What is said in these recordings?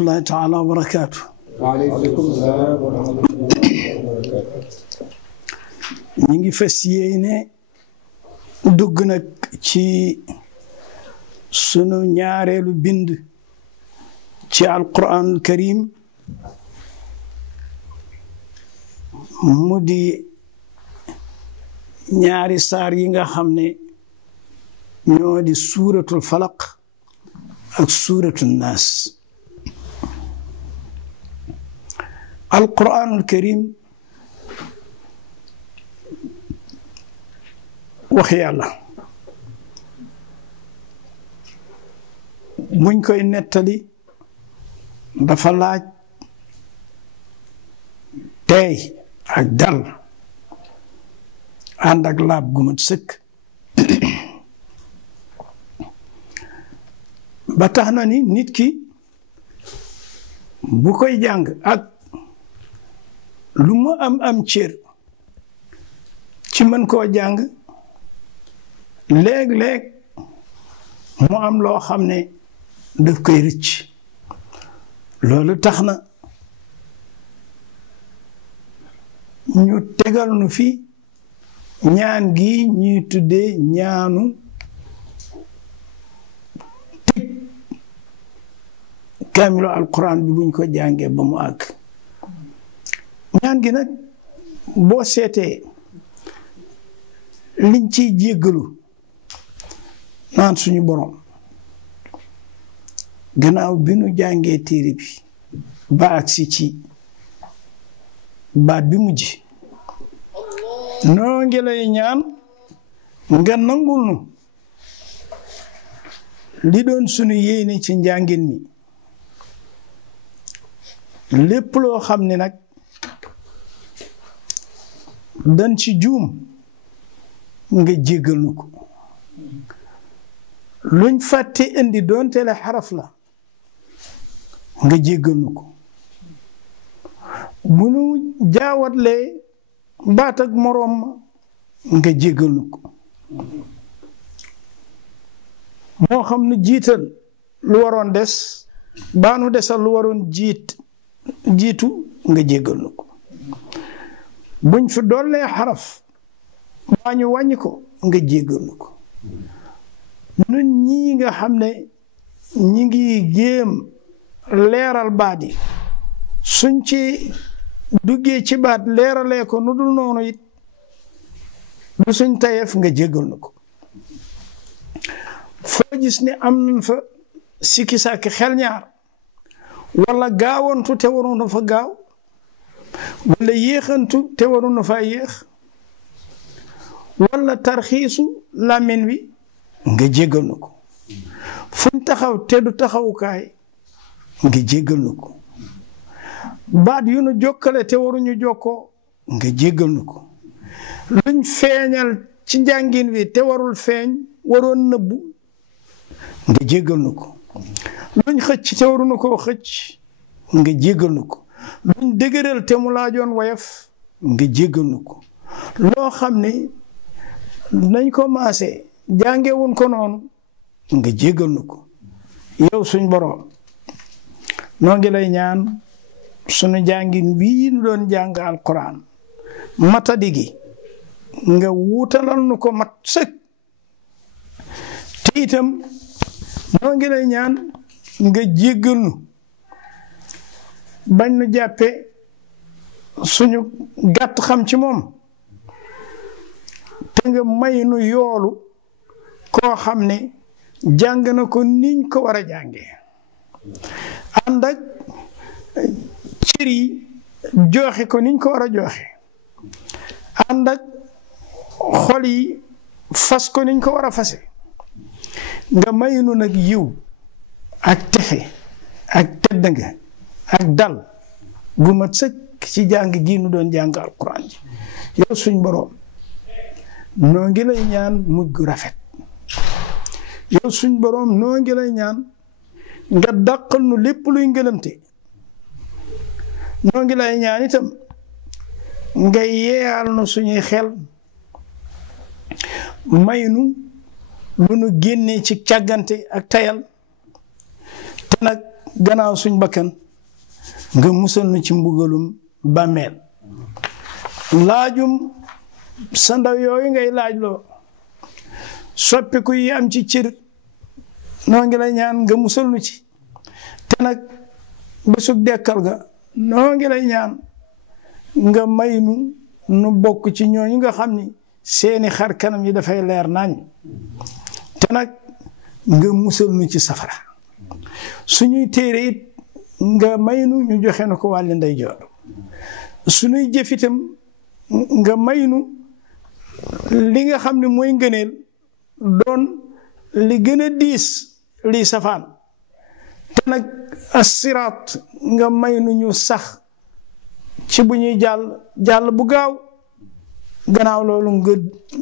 الله تعالى وبركاته. وعليكم السلام ورحمة الله وبركاته. نيجي فسيينه dugg nag ci sunu ñaareelu bind ci alquranul karim mu di ñaari saar yi nga xam ne ñoo di suuratul falaq ak suuratul naas. alquranul karim wax yàlla muñ koy nettali dafa laaj tey ak dal ànd ak laab gu mat sëkk ba tax na ni nit ki bu koy jàng ak lu mu am cër ci mën koo jàng léeg-léeg mu am loo xam ne daf koy rëcc loolu tax na ñu tegal nu fi ñaan gi ñuy tuddee ñaanu tëj kaamilu alquran bi buñ ko jàngee ba mu àgg ñaan gi nag boo seetee liñ ciy jéggalu naan suñu borom gannaaw bi nu jàngee téere bi ba agsi ci baat bi mujj noo ngi lay ñaan nga nangul nu li doon suñu yéene ci njàngin mi lépp loo xam ne nag dan ci juum nga jéggal nu ko luñ fàtte indi doonte la xaraf la nga jéggal nu ko bu nu jaawatlee baat ak moroom ma nga jéggal nu ko moo xam nu jiital lu waroon des baa nu desal lu waroon jiitu nga jéggal nu ko buñ fi dollee xaraf baa ñu wàññi ko nga jéggal nu ko nun ñii nga xam ne ñi ngi géem leeral baat yi suñ ci duggee ci baat leeralee ko nu dul noonu it du suñ tayeef nga jéggal nu ko foo gis ne am nañ fa sikki sàkki xel ñaar wala gaawantu te waroon na fa gaaw wala yéexantu te waroon na fa yéex wala tarxiisu làmmiñ wi nga jéggal nu ko fuñ taxaw te du taxawukaay nga jéggal nu ko baat yu nu jokkale te waruñu jokkoo nga jéggal nu ko luñ feeñal ci njàngin wi te warul feeñ waroon nëbbu nga jéggal nu ko luñ xëcc te waruñu koo xëcc nga jéggal nu ko luñ dëgëral te mu laajoon woyof nga jéggal nu ko loo xam ne nañ ko maase jàngewuñ ko noonu nga jéggal nu ko yow suñ boroom noo ngi lay ñaan sunu jàngin wii nu doon jàng alquran matadi gi nga wuutalal nu ko mat sëkk te itam noo ngi lay ñaan nga jéggal nu bañ nu jàppe suñu gàtt xam ci moom te nga may nu yoolu koo xam ne jàng na ko niñ ko war a jàngee ànd ak cër yi joxe ko niñ ko war a joxe ànd ak xol yi fas ko niñ ko war a fase nga may nu nag yiw ak texe ak tedd nga ak dal gu mat sëkk ci jàng gi nu doon jàng alquran ji yow suñ boroom noo ngi lay ñaan mujj gu rafet yow suñ boroom noo ngi lay ñaan nga dàqal nu lépp luy ngëlëmte noo ngi lay ñaan itam nga yeeyal nu suñuy xel may nu lu nu génnee ci càggante ak tayal te nag gannaaw suñ bakkan nga musal nu ci mbugalum bàmmeel laajum sa ndaw yooyu ngay laaj loo soppiku yi am ci cër noo ngi lay ñaan nga musal nu ci te nag bésug dekkal ga noo ngi lay ñaan nga may nu bokk ci ñooñu nga xam ni seeni xar kanam yi dafay leer nañ te nag nga musal nu ci safara suñuy téere it nga may nu ñu joxe na ko wàlli ndeyjoor suñuy jëf itam nga may nu li nga xam ne mooy ngëneel doon li gën a diis lii safaan te nag assiraat nga may nu ñu sax ci bu ñuy jàll bu gaaw gannaaw loolu nga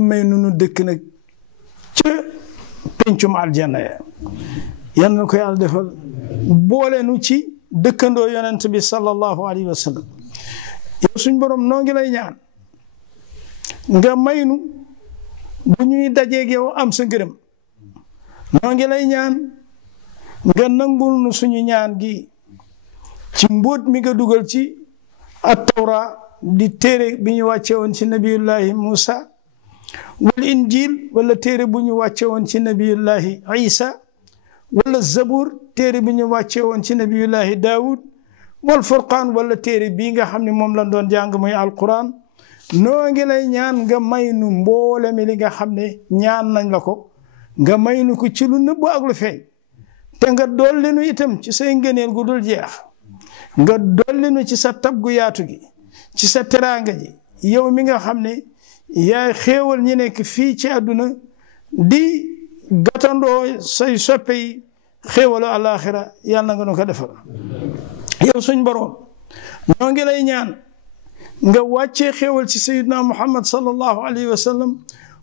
may nu dëkk nag ca pencum aljanna ya yal na ko yàlla defal boole nu ci dëkkandoo yonent bi sallallahu alayhi wa sallam yow suñ borom noo ngi lay ñaan nga may nu bu ñuy dajeeg yow am sa ngërëm noo ngi lay ñaan nga nangul nu suñu ñaan gi ci mbóot mi nga dugal ci at-tawra di téere bi ñu wàcce woon ci nabiyullahi Musa wal injil wala téere bu ñu wàcce woon ci nabiyullahi Isa wala zabur téere bi ñu wàcce woon ci nabiyullahi Daawud wal furqaan wala téere bii nga xam ne moom lañ doon jàng muy alquran noo ngi lay ñaan nga may nu mboole mi li nga xam ne ñaan nañ la ko nga may nu ko ci lu nëbbu ak lu feeñ te nga dolli nu itam ci say ngëneel gu dul jeex nga dolli nu ci sa tab gu yaatu gi ci sa teraanga ji yow mi nga xam ne yaay xéewal ñi nekk fii ci àdduna di gàttandoo say soppe yi xéewalu àllaaxira yàlla na nga nu ko defal yow suñ boroom ñoo ngi lay ñaan nga wàccee xéewal ci sayyidina Muhammad sallallahu alayhi wa sallam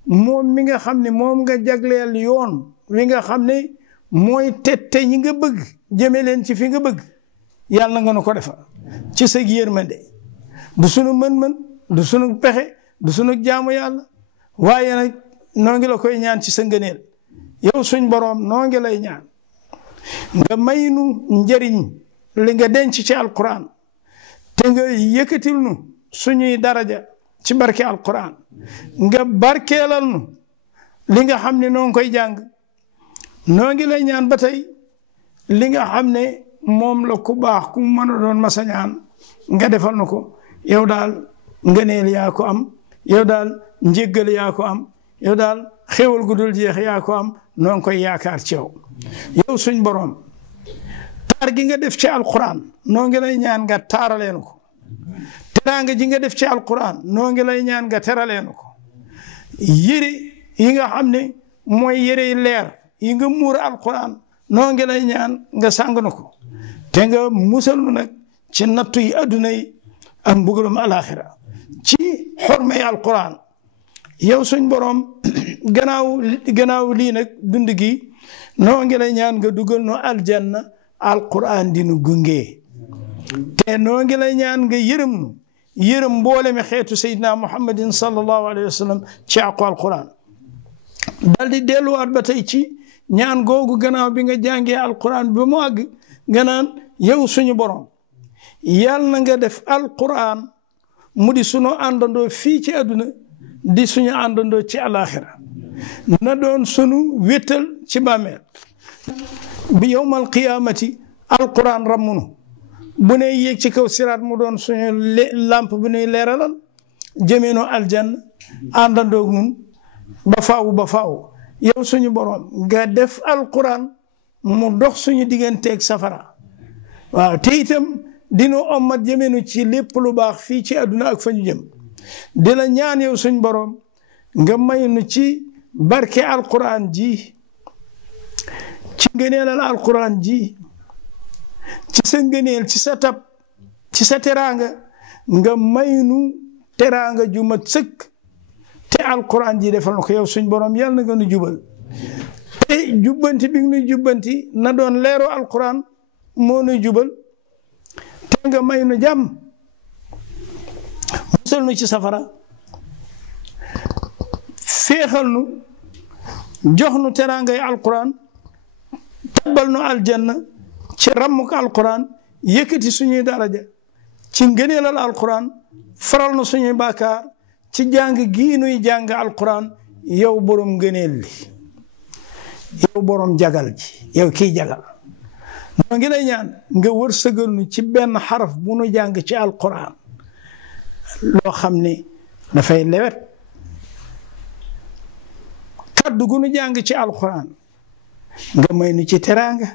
moom mi nga xam ne moom nga jagleel yoon wi nga xam ne mooy tette ñi nga bëgg jëme leen ci fi nga bëgg yàlla na nga nu ko defal ci sa yërmande du sunu mën-mën du sunu pexe du sunu jaamu yàlla waaye nag noo ngi la koy ñaan ci sa ngëneel yow suñ boroom noo ngi lay ñaan nga may nu njëriñ li nga denc ci alquran te nga yëkkatil nu suñuy daraja ci barke alquran nga barkeelal nu li nga xam ne noo ngi koy jàng noo ngi lay ñaan ba tey li nga xam ne moom la ku baax ku mën a doon masa ñaan nga defal na ko yow daal ngëneel yaa ko am yow daal njéggal yaa ko am yow daal xéewal gu dul jeex yaa ko am noo ngi koy yaakaar ci yow yow suñ boroom taar gi nga def ci alquran noo ngi lay ñaan nga taaraleen ko teraanga ji nga def ci alquran noo ngi lay ñaan nga teraleen ko yére yi nga xam ne mooy yére leer yi nga muur alquran noo ngi lay ñaan nga sàng na ko te nga musal nu nag ci nattu yi adduna yi ak mbugalum alaxira ci xormay alquran yow suñ boroom gannaaw lii nag dund gi noo ngi lay ñaan nga dugal nu aljanna alquran di nu gunge te noo ngi lay ñaan nga yërëm mboole mi xeetu sayyidina muhammadin sallallahu alayhi wa sallam ci àqu alquran dal di delluwaat ba tey ci ñaan googu gannaaw bi nga jàngee alquran ba mu àgg nga naan yow suñu borom yàlla na nga def alquran mu di sunu àndandoo fii ci àdduna di suñu àndandoo ci alaxira na doon sunu wéttal ci bàmmeel bi yowmal qiyaamati alquran rammunu bu ne yéeg ci kaw siraat mu doon suñu lamp bu nuy leeralal jëmeenoo aljanna àndandoog nun ba faaw yow suñu borom nga def alquran mu dox suñu digganteeg safara waaw te itam dinu ommat jëmeenu ci lépp lu baax fii ci àdduna ak fa ñu jëm di la ñaan yow suñu borom nga may nu ci barke alquran ji ci ngëneelal alquran ji ci sa ngëneel ci sa tab ci sa teraanga nga may nu teraanga ju mat sëkk te alquran ji defal na ko yow suñ borom yàlla na nga nu jubal te jubbanti bi nga nu jubbanti na doon leeru alquran moo nu jubal te nga may nu jàmm musal nu ci safara féexal nu jox nu teraangay alquran tabbal nu aljanna ci ràmmuk alquran yëkkati suñuy daraja ci ngëneelal alquran faral na suñuy bàkkaar ci jàng gii nuy jàng alquran yow borom ngëneel li yow borom jagal ji yow kiy jagal noo ngi lay ñaan nga wërsëgal nu ci benn xaraf bu nu jàng ci alquran loo xam ne dafay lewet kaddu gu nu jàng ci alquran nga may nu ci teraanga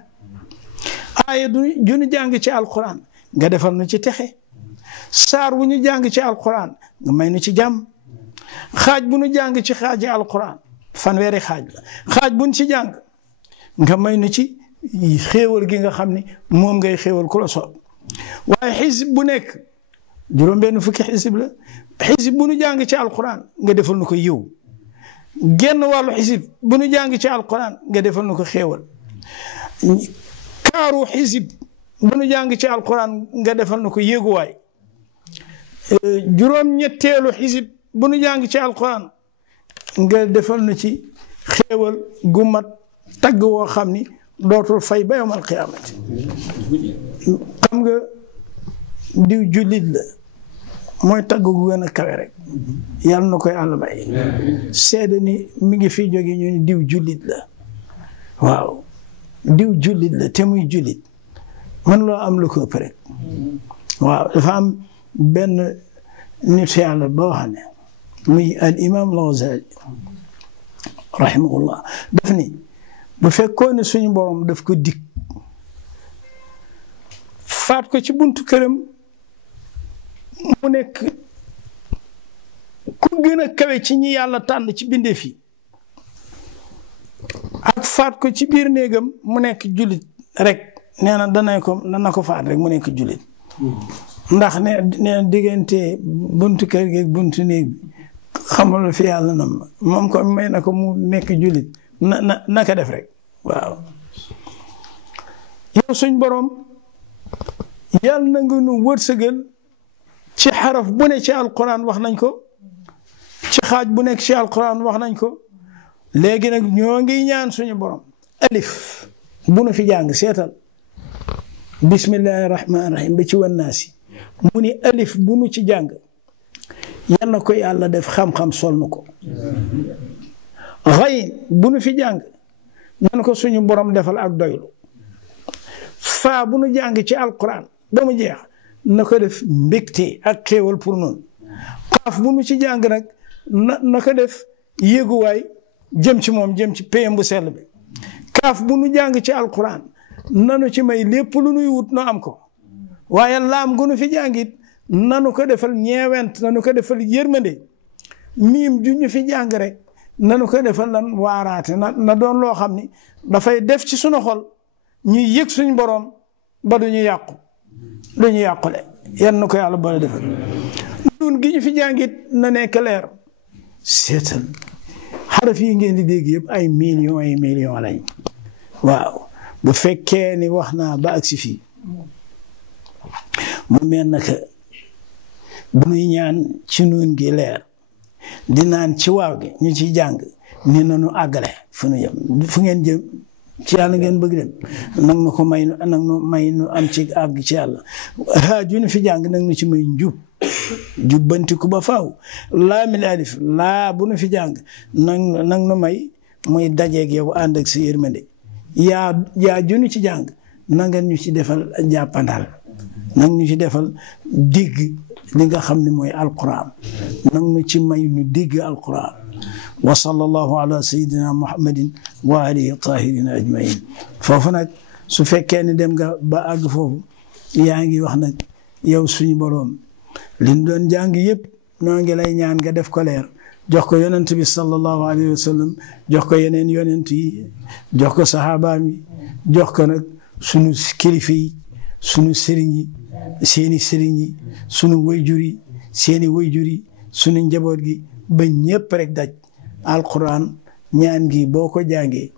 aaya ju nu jàng ci alquran nga defal nu ci texe saar wu ñu jàng ci alquran nga may nu ci jàmm xaaj bu nu jàng ci xaaji alquran fanweeri xaaj la xaaj bu nu ci jàng nga may nu ci xéewal gi nga xam ni moom ngay xéewal ku la soob waaye xisib bu nekk juróom-benn fukki xisib la xisib bu nu jàng ci alquran nga defal nu ko yiw genn wàllu xisib bu nu jàng ci alquran nga defal nu ko xéewal kaaru xisib bu nu jàng ci alquran nga defal nu ko yéeguwaay juróom-ñetteelu xisib bu nu jàng ci alquran nga defal nu ci xéewal gu mat tagg woo xam ni dootul fay ba yawmal qiyaamati xam nga diw jullit la mooy tagg gu gën a kawe rek yàlla na koy àll may seede ni mi ngi fi jóge ñu ni diw jullit la waaw diw jullit la te muy jullit man loo am lu ko ëpp rek waaw dafa am benn nit yàlla boo xam ne muy al imam al-Ghazali rahimahullah daf ni bu fekkoon ne suñu borom daf ko dig faat ko ci buntu këram mu nekk ku gën a kawe ci ñi yàlla tànn ci bindeef yi ak faat ko ci biir néegam mu nekk jullit rek nee na dana ko faat rek mu nekk jullit ndax nee na diggante buntu kër gi ak buntu néeg bi xamul fi yàlla nam moom ko may na ko mu nekk jullit naka def rek waaw yow suñ borom yàlla na nga nu wërsëgal ci xaraf bu ne ci alquran wax nañ ko ci xaaj bu nekk ci alquran wax nañ ko léegi nag ñoo ngi ñaan suñu borom alif bu nu fi jàng seetal bismillahi rahmaani rahim ba ci wannaasi mu ni alif bu nu ci jàng yal na ko yàlla def xam-xam sol nu ko xayin bu nu fi jàng nan ko suñu borom defal ak doylu faa bu nu jàng ci alquran ba mu jeex na ko def mbégte ak xéewal pour noonu xaaf bu nu ci jàng nag na ko def yéeguwaay jëm ci moom jëm ci payam bu sell bi kaaf bu nu jàng ci alquran nanu ci may lépp lu nuy wut no am ko waaye laam gu nu fi jàngit nanu ko defal ñeewent nanu ko defal yërmande miim ju ñu fi jàng rek nanu ko defal lan waaraate na doon loo xam ni dafay def ci sunu xol ñuy yëg suñ borom ba du ñu yàqu du ñu yàqule yan na ko yàlla boole defal nun gi ñu fi jàngit na nekk leer seetal xaraf yi ngeen di dégg yëpp ay millions lañ waaw bu fekkee ni wax naa ba agsi fii mu mel naka bu nuy ñaan ci nuun gi leer di naan ci waaw gi ñu ci jàng ni nanu àggale fu nu jëm fu ngeen jëm ci yàlla ngeen bëgg dem nag na ko may nu am ci àgg ci yàlla haaju nu fi jàng nag nu ci may njub jubbantiku ba faaw laa mil alif laa bu nu fi jàng nag nu may muy dajeeg yow ànd ak sa yërmande yaa junu ci jàng na ngeen ñu ci defal jàppandal nag ñu ci defal dégg li nga xam ne mooy alquran nag ñu ci may nu dégg alquran wa sallallahu ala sayidina muhammadin wa alihi tahirina ajmain foofu nag su fekkee ni dem nga ba àgg foofu yaa ngi wax nag yow suñu boroom liñ doon jàng yëpp noo ngi lay ñaan nga def ko leer jox ko yonent bi sallallahu alayhi wa sallam jox ko yeneen yonent yi jox ko saxaabaam yi jox ko nag sunu kilifa yi sunu sëriñ yi seeni sëriñ yi sunu wayjur yi seeni wayjur yi sunu njaboot gi ba ñépp rek daj alquran ñaan gi boo ko jàngee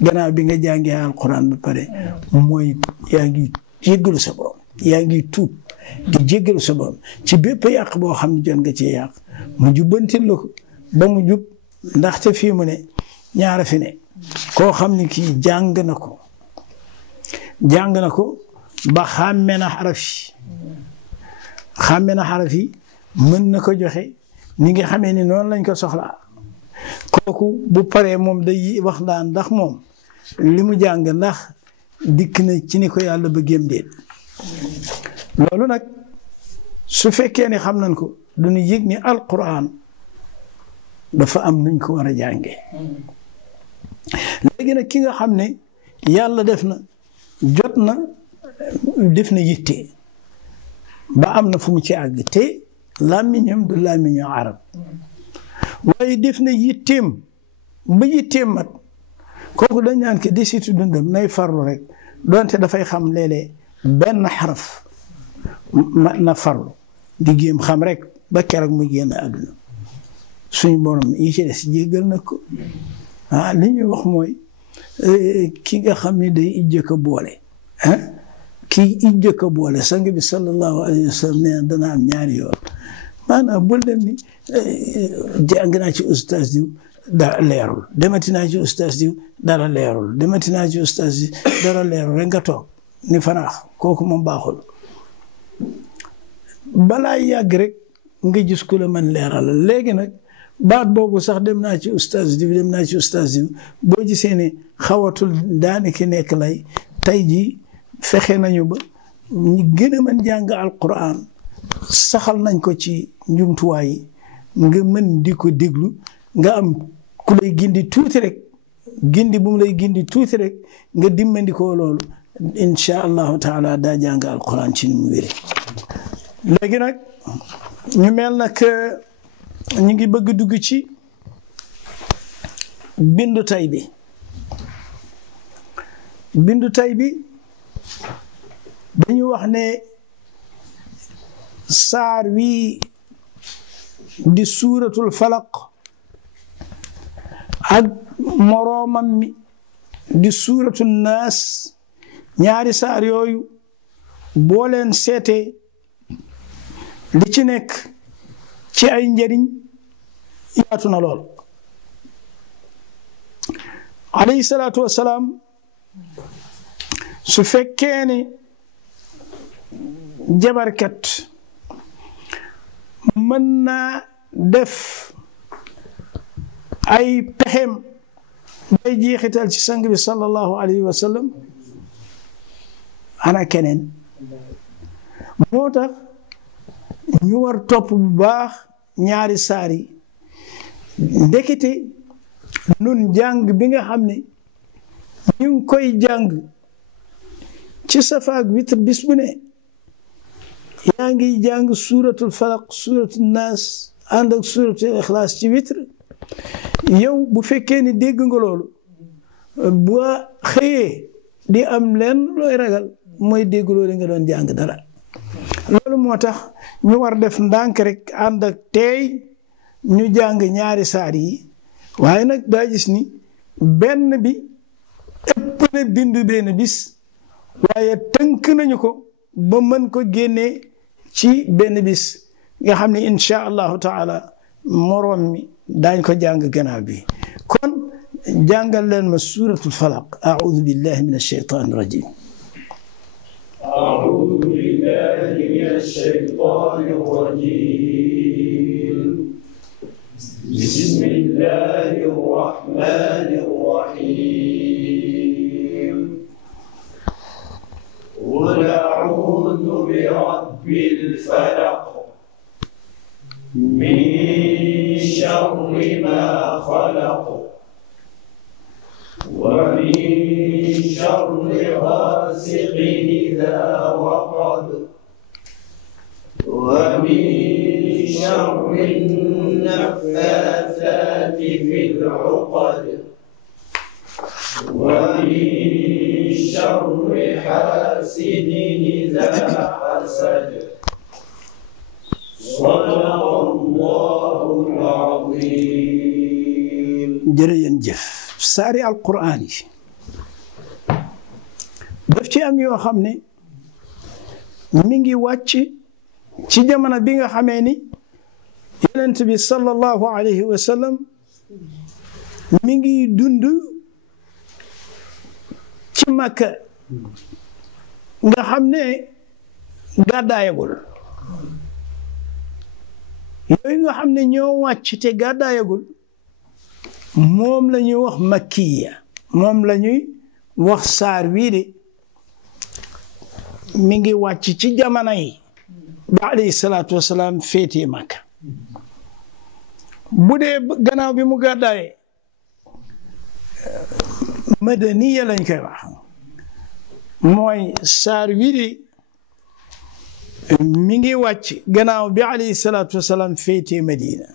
gannaaw bi nga jàngee alquran ba pare mooy yaa ngi jéggalu sa borom yaa ngi tuub di jéggalu sa borom ci bépp yàq boo xam ne jot nga cee yàq mu jubbantil la ko ba mu jub ndaxte fii mu ne ñaara fi ne koo xam ne kii jàng na ko jàng na ko ba xàmme na xaraf yi mën na ko joxe ni nga xamee ni noonu lañ ko soxlaa kooku bu paree moom day wax daan ndax moom li mu jàng ndax dikk na ci ni ko yàlla bëggeem déet loolu nag su fekkee ni xam nañ ko duñu yëg ni alquran dafa am nuñ ko war a jànge léegi nag ki nga xam ne yàlla def na jot na def na yitte ba am na fu mu ci àgg te làmmiñam du làmmiñu arab waaye def na yitteem ba yitteem mat kooku dañ naan ke desitu dundam nay farlu rek donte dafay xam léeg-léeg benn xaraf na farlu di géem xam rek ba keroog mu génn àdduna suñu borom yi ci des jéggal na ko li ñuy wax mooy ki nga xam ni day ijjëkk a boole kii ijjëkk a boole sang bi sallallahu alayhi wa sallam nee na dana am ñaari yoon maanaam bul dem ni jàng naa ci ustaas diw dara leerul demati naa ci ustaas diw dara leerul demati naa ci ustaas diw dara leerul rek nga toog ni fanaax kooku moom baaxul balaa yàgg rek nga gis ku la mën leeral léegi nag baat boobu sax dem naa ci ustaas diw dem naa ci ustaas diw boo gisee ne xawatul daanaka nekk lay tey jii fexe nañu ba ñu gën a mën jàng alquran saxal nañ ko ci njumtuwaay yi nga mën di ko déglu nga am ku lay gindi tuuti rek gindi bu mu lay gindi tuuti rek nga dimmandikoo loolu insha allahu taala daa jàng alquran ci ni mu wéree léegi nag ñu mel nag ñu ngi bëgg dugg ci bindu tay bi dañu wax ne saar wi di suuratul falaq ak moroomam mi di suuratul naas ñaari saar yooyu boo leen seetee li ci nekk ci ay njëriñ yaatu na lool alayhi salaatu wassalaam su fekkee ni jabarkat mën naa def ay pexem bay jeexital ci sang bi sallallahu alayhi wa sallam ana keneen moo tax ñu war topp bu baax ñaari saar yi ndekete nun jàng bi nga xam ne ñu ngi koy jàng ci safaak witr bis bu ne yaa ngi jàng suuratul falaq suuratul naas ànd ak suuratul ixlaas ci witr yow bu fekkee ni dégg nga loolu bu xëyee di am leen looy ragal mooy dégg loolu nga doon jàng dara loolu moo tax ñu war def ndànk rek ànd ak teey ñu jàng ñaari saar yi waaye nag daa gis ni benn bi ëpp na bindu benn bis waaye tënk nañu ko ba mën ko génnee ci benn bis nga xam ne insha allahu taala moroom mi daañ ko jàng gannaaw bi kon jàngal leen ma suuratul falaq a'uudu billahi min ash-shaytaani rajim أعوذ بالله من الشيطان الرجيم بسم الله الرحمن الرحيم قل أعوذ برب الفلق من شر ما خلق ومن شر غاسق إذا وقب ومن شر النفاثات في العقد ومن شر حاسد إذا حسد صدق الله العظيم. jërëjëf saari alquraan yi daf ci am yoo xam ne mi ngi wàcc ci jamono bi nga xamee ni yonent bi sallallahu alayhi wa sallam mi ngi dund ci Makka nga xam ne gàddaayagul yooyu nga xam ne ñoo wàcc te gàddaayagul moom la ñuy wax makkiya moom la ñuy wax saar wii de mi ngi wàcc ci jamono yi ba alayhi salaatu wasalaam féetee Makka bu dee gannaaw bi mu gàddaaye madaniya lañ koy wax mooy saar wii de mi ngi wàcc gannaaw bi alayhi salaatu wasalaam féetee Madina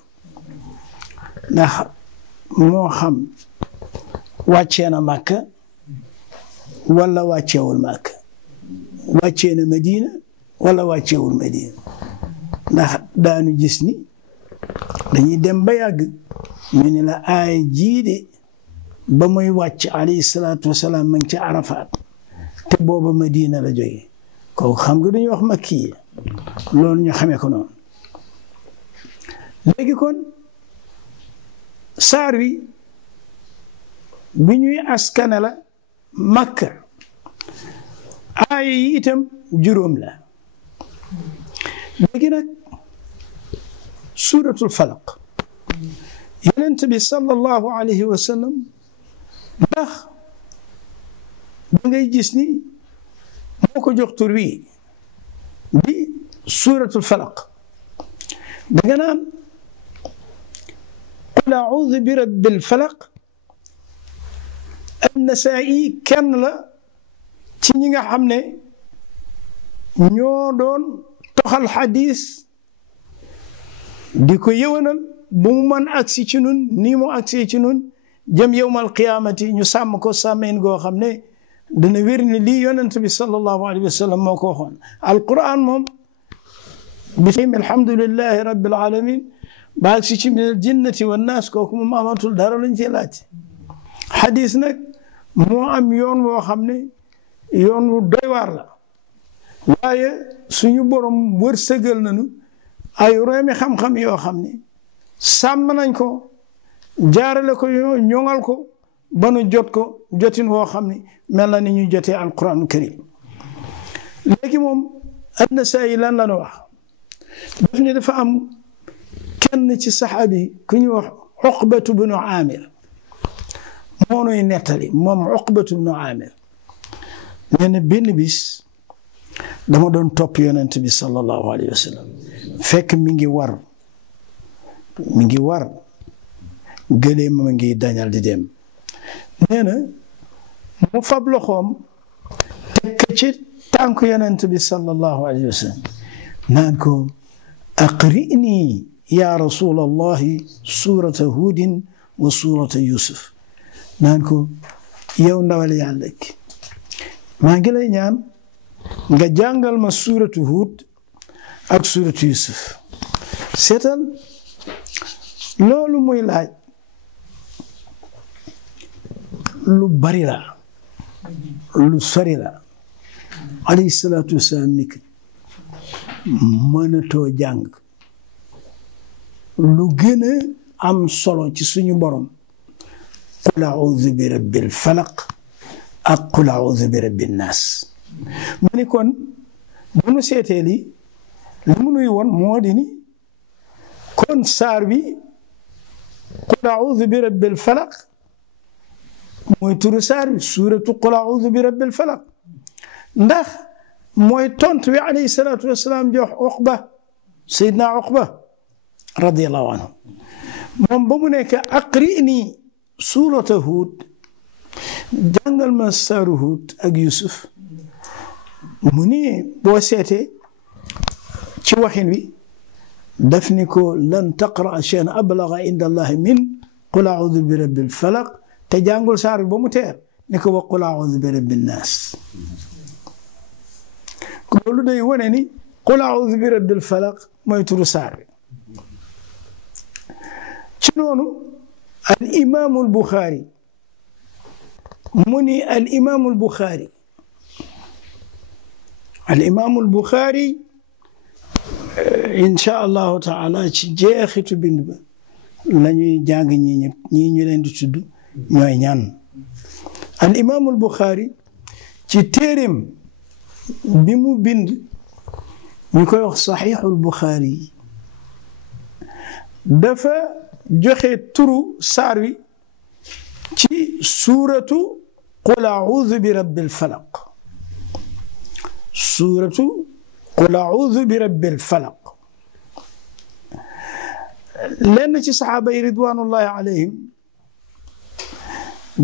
ndax moo xam wàccee na Makka wala wàcceewul Makka wàccee na Madina wala wàcceewul Madina ndax daanu gis ni dañuy dem ba yàgg ñu ne la aaya jii de ba muy wàcc alayhi salaatu wasalaam ma ngi ca Arafaat te booba Madina la jógee kooku xam nga dañuy wax makki loolu ñu xamee ko noonu léegi kon saar wi bi ñuy askane la Makka aaya yi itam juróom la léegi nag suuratul falaq yonent bi sallallahu alayhi wa sallam ndax da ngay gis ni moo ko jox tur wi di suuratul falaq danga naan qul a'uudu bi rabbil falaq an-Nasaa'i kenn la ci ñi nga xam ne ñoo doon toxal xadiis di ko yëwanal bu mu mën agsi ci nun nii mu agsi ci nun jëm yawmal qiyaamati ñu sàmm ko sàmmeen goo xam ne dana wér ni lii yonent bi sallallahu alayhi wa sallam moo ko waxoon alquran moom bismillah alhamdulillahi rabbil alamin ba agsi ci minal jinnati wan naas kooku moom amatul dara lañ ci laaj xadiis nag moo am yoon woo xam ne yoon wu doy waar la waaye suñu borom wërsëgal nañu ay roomi xam-xam yoo xam ne sàmm nañ ko jaarale ko ñoŋal ko ba nu jot ko jotin woo xam ne mel na ni ñu jotee alquran karim léegi moom an-Nasaa'i lan la nu wax daf ne dafa am kenn ci saxaabi ku ñuy wax Uqbatu bnu Aamir moo nuy nettali moom Uqbatu bnu Aamir nee na benn bis dama doon topp yonent bi sallallahu alayhi wa sallam fekk mi ngi war gëlee ma ngi dañal di dem nee na mu fab loxoom tekk ci tànku yonent bi sallallahu alayhi wa sallam naan ko aqri'ni ya rasulallahi surata Hudin wa surata Yusuf naan ko yow ndawal yàlla ki maa ngi lay ñaan nga jàngal ma suuratu Hud ak suuratu Yusuf seetal loolu muy laaj lu bari la lu sori la alayhi salaatu wasalaam ni mënatoo jàng lu gën a am solo ci suñu borom qul a'uudu bi rabbil falaq ak qul a'uudu bi rabbin naas mu ni kon bu nu seetee li mu nuy woon moo di ni kon saar bi qul a'uudu bi rabbil falaq mooy turu saar bi suuratu qul a'uudu bi rabbil falaq ndax mooy tontu wi alayhi salaatu wasalaam jox Uqba Seydina Uqba radiyallahu anhu moom ba mu nekk aqri'ni suurata Huud jàngal ma saaru Huud ak Yusuf mu ni boo seetee ci waxin wi daf ni ko lan taqra shay'an ablagha inda allahi min qul a'uudu bi rabbil falaq te jàngul saar bi ba mu teer ni ko wa qul a'uudu bi rabbin naas loolu day wane ni qul a'uudu bi rabbil falaq mooy turu saar bi ci noonu al imaamul Buxaari mu ni al imaamul Buxaari al imaamul Buxaari incha allahu taala ci jeexitu bind ba la ñuy jàng ñii ñëpp ñii ñu leen di tudd ñooy ñaan al imaamul Buxaari ci téereem bi mu bind ñu koy wax saxiixul Buxaari dafa joxe turu saar wi ci suuratu qul a'uudu bi rabbil falaq suuratu qul a'uudu bi rabbil falaq lenn ci saxaaba yi ridwaanullahi alayhim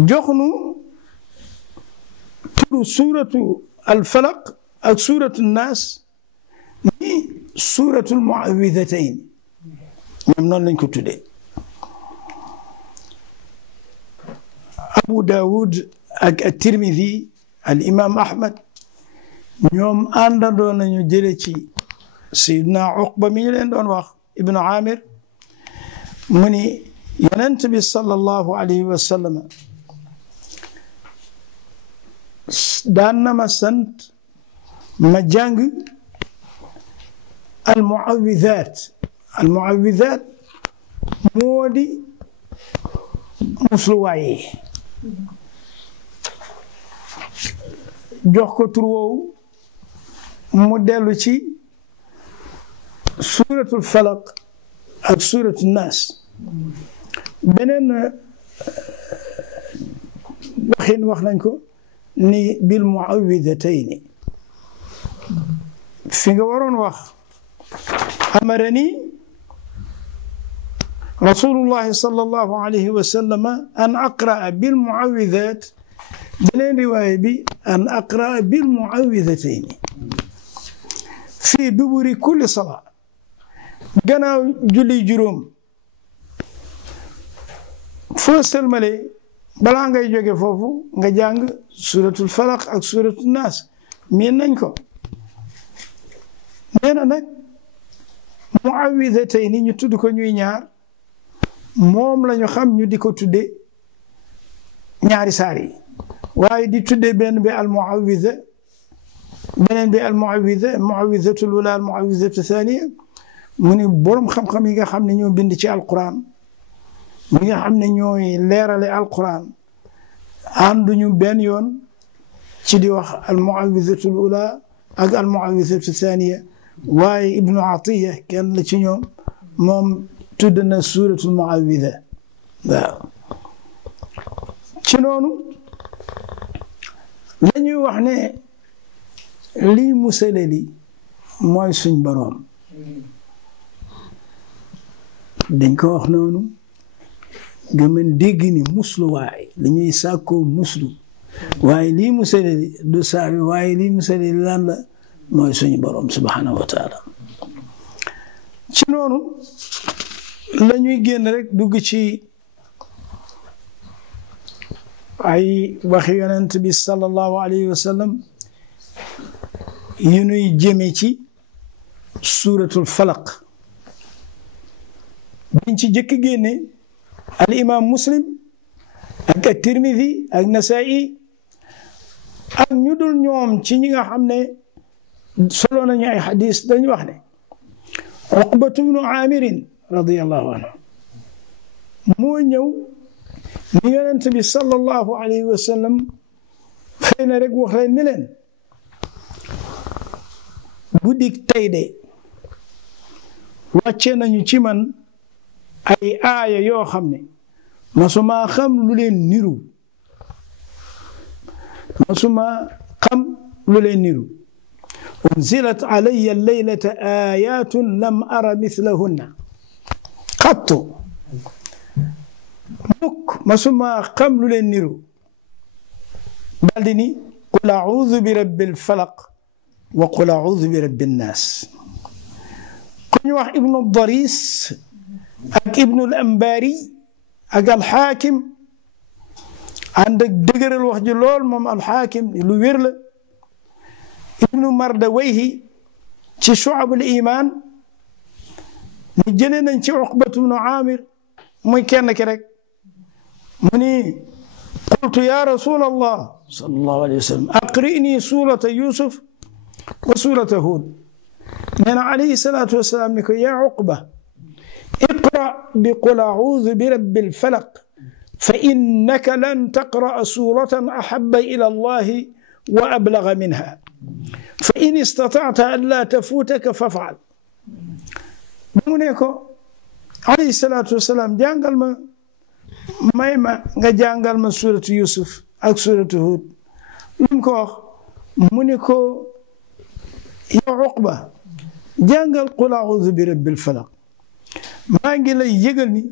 jox nu turu suuratu al falaq ak suuratu naas ni suuratul muawwidatayn ñoom noonu lañ ko tuddee Abu Daawud ak at-Tirmidhi al imam Ahmad ñoom àndandoo nañu jële ci Sayyidina Uqba mi ñu leen doon wax ibnu Amir mu ni Yonent bi sallallahu alayhi wa sallam daan na ma sant ma jàng al-muawwidaat moo di musluwaay jox ko tur woowu mu dellu ci suuratul falaq ak suuratul naas beneen waxin wax nañ ko ni bil muawwidatayni fi nga waroon wax amarani rasulullahi sallallahu alayhi wa sallam an aqraa bil muawwidaat beneen riwaaya bi an aqraa bil muawwidatayni fii duburi kulli salaa gannaaw julli juróom foo sëlmale balaa ngay jóge foofu nga jàng suratul falaq ak suratul naas miin nañ ko nee na nag muawwidatayni ñu tudd ko ñuy ñaar moom lañu xam ñu di ko tudde ñaari saar yi waaye di tudde benn bi al muawwida beneen bi al muawwidatul ula al muawwidatu thaniya mu ni boroom xam-xam yi nga xam ne ñoo bind ci alquran ñi nga xam ne ñooy leerale alquran ànduñu benn yoon ci di wax al muawwidatul ula ak al muawwidatu thaniya waaye ibnu atiya kenn la ci ñoom moom tudd na suuratul muawwida waaw ci noonu la ñuy wax ne lii musale li mooy suñ boroom dañ ko wax noonu nga mën dégg ni musluwaay li ñuy sàkkoo muslu waaye lii musale li du saabi waaye lii musale li lan la mooy suñu boroom subhanahu wa taala ci noonu la ñuy génn rek dugg ci ay waxi yonent bi sallallahu alayhi wa sallam yu nuy jëme ci suuratul falaq biñ ci jëkk génne al imam muslim ak at-Tirmidhi ak Nasa'i ak ñu dul ñoom ci ñi nga xam ne solo nañu ay xadis dañu wax ne Uqbatu bnu Aamirin radiyallahu anhu moo ñëw ni yonent bi sallallahu alayhi wa sallam xëy na rek wax leen ni leen guddik tey de wàcce nañu ci man ay aaya yoo xam ne masuma xam lu leen niru unzilat alayya laylata ayatun lam ara mithlahunna xattu mukk masuma xam lu leen niru daldi ni qul a'udhu bi rabbil falaq wa qul a'udhu bi rabbin nas ku ñu wax ibnu daris ak ibnu al-Ambari ak al-Hakim ànd ak dëgëral wax ji lool moom al-Hakim lu wér la ibnu Mardawayhi ci Shu'abul Iman ni jëlee nañ ci Uqbatu bnu Amir muy kenn ki rek mu ni qultu ya rasulallah sallallahu alayhi wa sallam aqri'ni surata Yusuf wa surata Hud nee na alayhi salatu wasalaam ni ko ya Uqba iqra bi qul a'udhu bi rabbil falaq fa innaka lan taqra'a suratan ahabba ila allahi wa ablagha minha fa in istataata an laa tafuutaka fafal mu ne ko alayhi salaatu wasalaam jàngal ma may ma nga jàngal ma suuratu Yusuf ak suuratu Hud lu mu ko wax mu ne ko yow Uqba jàngal qul a'uudu bi rabbil falaq maa ngi lay yëgal ni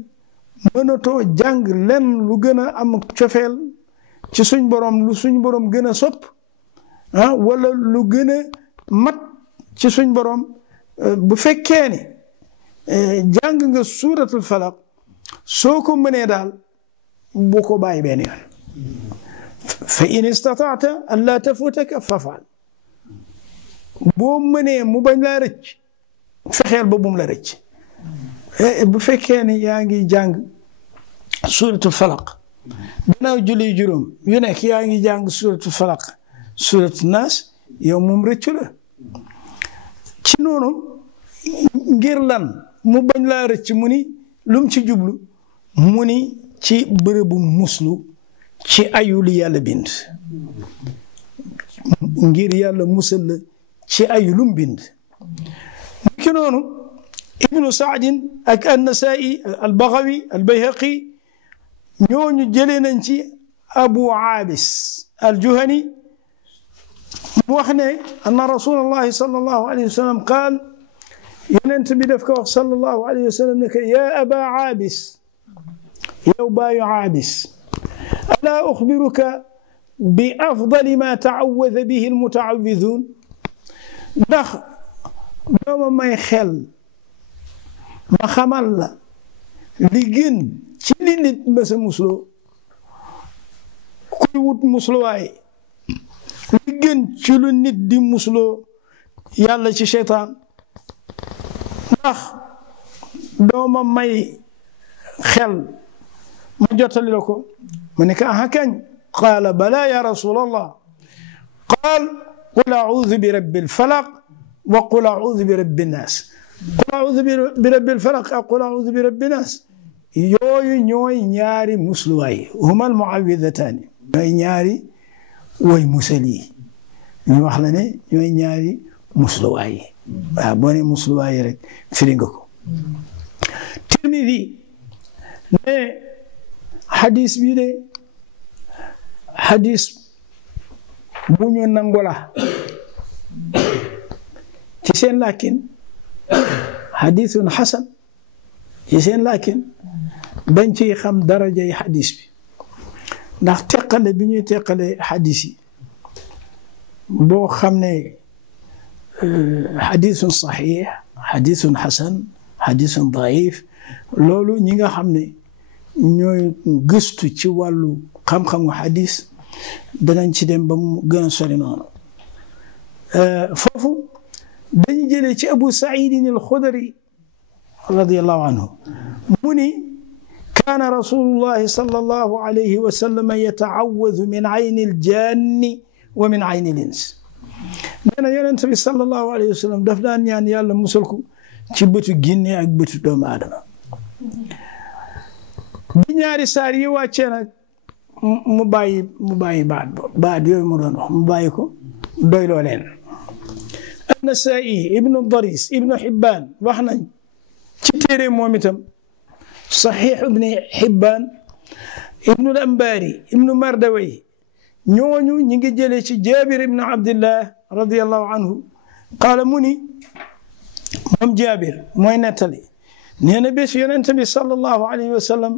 mënatoo jàng lenn lu gën a am cofeel ci suñ borom lu suñ borom gën a sopp wala lu gën a mat ci suñ borom bu fekkee ni jàng nga suuratul falaq soo ko mënee daal bu ko bàyyi benn yoon fa in istataata an laa tafuutaka fafal boo mënee mu bañ laa rëcc fexeel ba bum la rëcc bu fekkee ni yaa ngi jàng suuratul falaq gannaaw julli juróom yu nekk yaa ngi jàng suuratul falaq suuratul naas yow moom rëccu la ci noonu ngir lan mu bañ laa rëcc mu ni lum ci jublu mu ni ci bërëbu muslu ci ayu li yàlla bind ngir yàlla musal la ci ayu lum bind ki noonu ibnu saadin ak annasaa'i albagawi albayhaqi ñooñu jëlee nañ ci abu aabis aljuhani mu wax ne anna rasulallahi sallallahu alayhi wa sallam qaal yonent bi daf ko wax sallallahu alayhi wa sallam ne que yaa aba aabis yow baayu aabis alaa uxbiruka bi afdali ma taawada bihi almutaawiduun ndax dooma may xel ma xamal la li gën ci li nit mësa musloo kuy wut musluwaay li gën ci lu nit di musloo yàlla ci seytaan ndax dooma may xel ma jottali la ko ma ne ko aha kañ qaala bala ya rasulallah qaal qul a'uudu bi rabbil falaq wa qul a'uudu bi rabbin naas qul a'uudu bi rabbil falaq ak qul a'uudu bi rabbin naas yooyu ñooy ñaari musluwaay humal mu'awwidataani ñooy ñaari way musal yi ñu wax la ne ñooy ñaari musluwaay yi waaw boo ne musluwaay rek firi nga ko Tirmidi ne xadis bi de xadis bu ñu nangu la ci seen làkkin xadisun xasan ci seen làkkin dañ ciy xam darajay xadis bi ndax teqale bi ñuy teqale xadis yi boo xam ne xadisun saxiix xadisun xasan xadisun daif loolu ñi nga xam ne ñooy gëstu ci wàllu xam-xamu xadis danañ ci dem ba mu gën a sori noonu foofu dañu jëlee ci abu saidin alxudari radiallahu anhu mu ni kaana rasulullahi sallallahu alayhi wa sallam yataawadu min ayni aljanni wa min ayni alins nee na yonent bi sallallahu alayhi wa sallam daf daan ñaan yàlla musal ko ci bëtu ginne ak bëtu doomu aadama bi ñaari saar yi wàccee nag mu bàyyi baat yooyu mu doon wax mu bàyyi ko doyloo leen An-Nasaa'i ibnu Daris ibnu Hibbaan wax nañ ci téere moom itam Saxiix ibnu Hibbaan ibnu al-Anbaari ibnu Mardawayh ñooñu ñi ngi jëlee ci Jaabir ibnu Abdillah radiyallahu anhu qaala mu ni moom Jaabir mooy nettali nee na bés yonent bi sallallahu alayhi wa sallam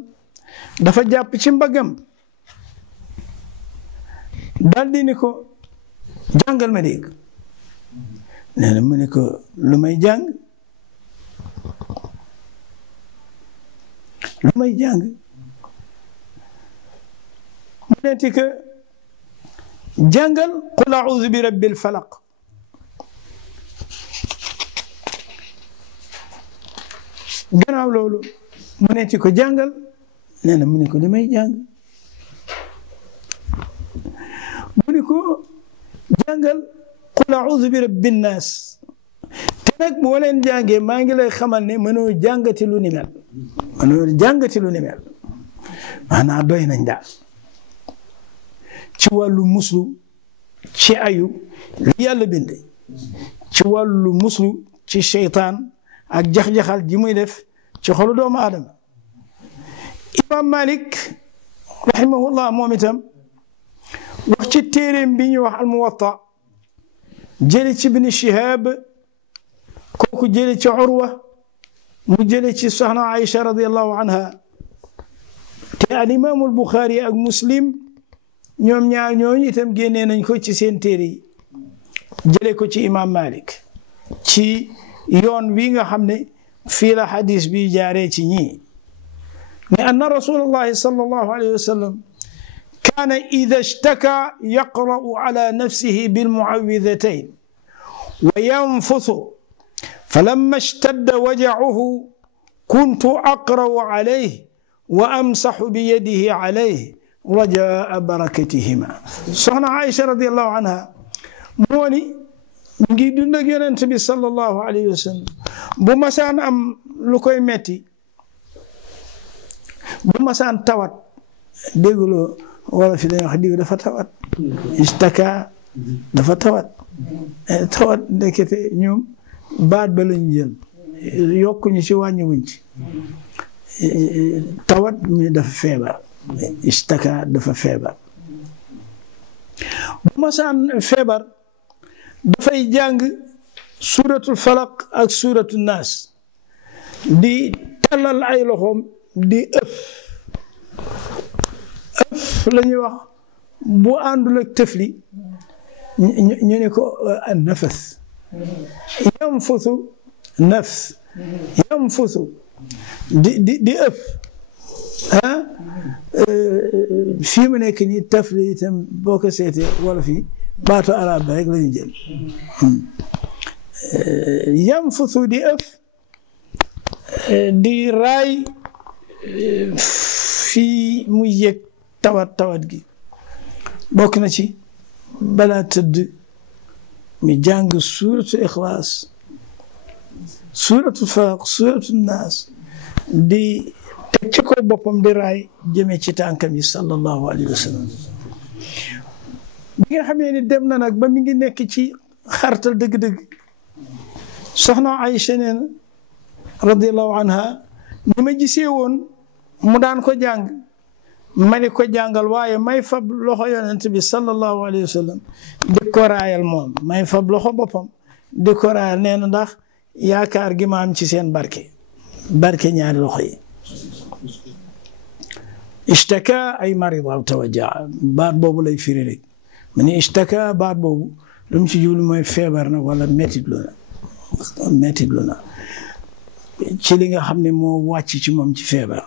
dafa jàpp ci mbagam daldi ni ko jàngal ma dégg nee na mu ni ko lu may jàng mu neeti que jàngal qul a'uudu bi rabbil falaq gannaaw loolu mu neeti ko jàngal nee na mu ni ko li may jàng mu ni ko jàngal qul a'uudu bi rabbin naas te nag moo leen jàngee maa ngi lay xamal ne mënoo jàngati lu ni mel maanaam doy nañ daal ci wàllu muslu ci ayu li yàlla bind ci wàllu muslu ci seytaan ak jax-jaxal ji muy def ci xolu doomu aadama. Imam Malik rahimahullah moom itam wax ci téeréem bi ñuy wax al-Muwatta jële ci Ibn Shihab kooku jële ci Urwa mu jële ci soxna Aïcha radiyallahu anha te al imaamul Buxaari ak Muslim ñoom ñaar ñooñu itam génnee nañ ko ci seen téere yi jële ko ci Imam Malik ci yoon wi nga xam ne fii la xadis bi jaaree ci ñii ne anna rasulallahi sallallahu alayhi wa sallam kaana ida ishtaka yaqra'u ala nafsihi bilmuawwidatayn wa yanfuthu falamma ishtadda wajacuhu kuntu aqra'u alayhi wa amsaxu biyadihi alayhi rajaa barakatihima. soxna Aïcha radiyallahu anha moo ni ngi dund ak yonent bi sallallahu alayhi wa sallam bu masaan am lu koy metti bu masaan tawat dégguloo wala fi dañuy wax diw dafa tawat istaka dafa tawat tawat ndekete ñoom baat ba lañu jël yokkuñu ci wàññiwuñ ci tawat mi dafa feebar istaka dafa feebar bu masaan feebar dafay jàng suuratul falaq ak suuratul naas di tàllal ay loxoom di ëf la ñuy wax bu àndul ak tëfli ñu ne ko nafas yanfusu nafs yanfusu di ëf fii mu nekk nii tëfli itam boo ko seetee wala fii baatu arab rek la ñu jël yanfusu di ëf di raay fii muy yëg tawat gi bokk na ci balaa tëdd mi jàng suuratu Ixlaas suuratu Falaq suuratu Naas di teg ci ko boppam di raay jëmee ci tànkam yi sallallahu alayhi wa sallam. bi nga xamee ni dem na nag ba mi ngi nekk ci xartal dëgg-dëgg soxna Aïcha nee na radiyallahu anha ni ma gisee woon mu daan ko jàng ma ni ko jàngal waaye may fab loxo yonent bi sallallahu alayhi wa sallam di ko raayal moom may fab loxo boppam di ko raayal nee na ndax yaakaar gi ma am ci seen barke ñaari loxo yi. ishtaka ay marida aw tawajjaa baat boobu lay firi rek ma ni ishtaka baat boobu lu mu ci jublu mooy feebar na wala mettitlu na ci li nga xam ne moo wàcc ci moom ci feebar.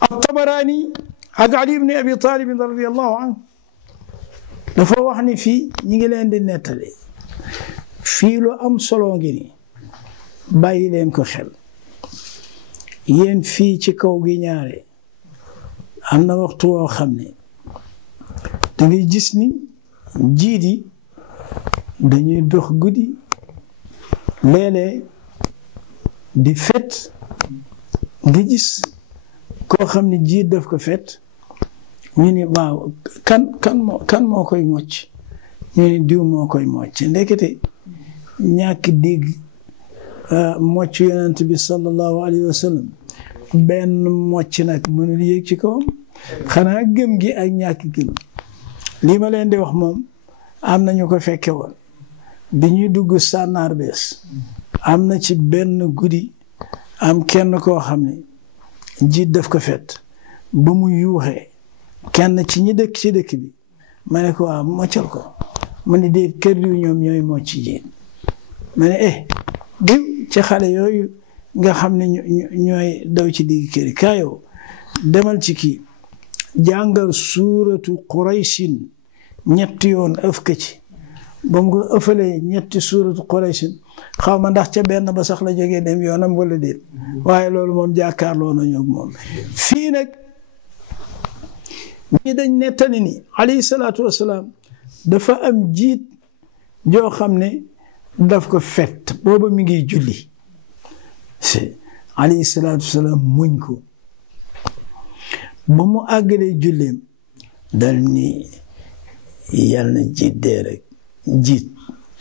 at-Tabaraani ak Ali ibn Abi Talib radiyallahu anhu dafa wax ni fii ñi ngi leen di nettali fii lu am solo ngi ni bàyyi leen ko xel yéen fii ci kaw gi ñaare am na waxtu woo xam ne da ngay gis ni jiit yi dañuy dox guddi léeg-léeg di fet nga gis koo xam ne jiit daf ko fet ñu ni waaw kan moo koy mocc ñu ni diw moo koy mocc ndekete ñàkk dégg mocc yonent bi sallallahu alayhi wa sallam benn mocc nag mënul yéeg ci kawam xanaa gëm gi ak ñàkk gëm lii ma leen di wax moom am na ñu ko fekke woon bi ñuy dugg sànnaar bees am na ci benn guddi am kenn koo xam ne jiit daf ko fet ba mu yuuxee kenn ci ñi dëkk ci dëkk bi ma ne ko waaw moccal ko ma ne déet kër yu ñoom ñooy mocc jiit ma ne diw ci xale yooyu nga xam ne ñooy daw ci digg kër yi kaayoo demal ci kii jàngal suuratu Qurayshin ñetti yoon ëf ka ci ba mu ko ëffalee ñetti suuratu Qurayshin xaw ma ndax ca benn ba sax la jógee dem yoonam wala déet waaye loolu moom jàkkaarloo nañu ak moom fii nag ñi dañ nettali ni alayhi salaatu wasalaam dafa am jiit joo xam ne daf ko fett booba mi ngi julli alayhi salaatu wasalaam muñ ko ba mu àggalee julleem dal ni yal na jiit dee rek jiit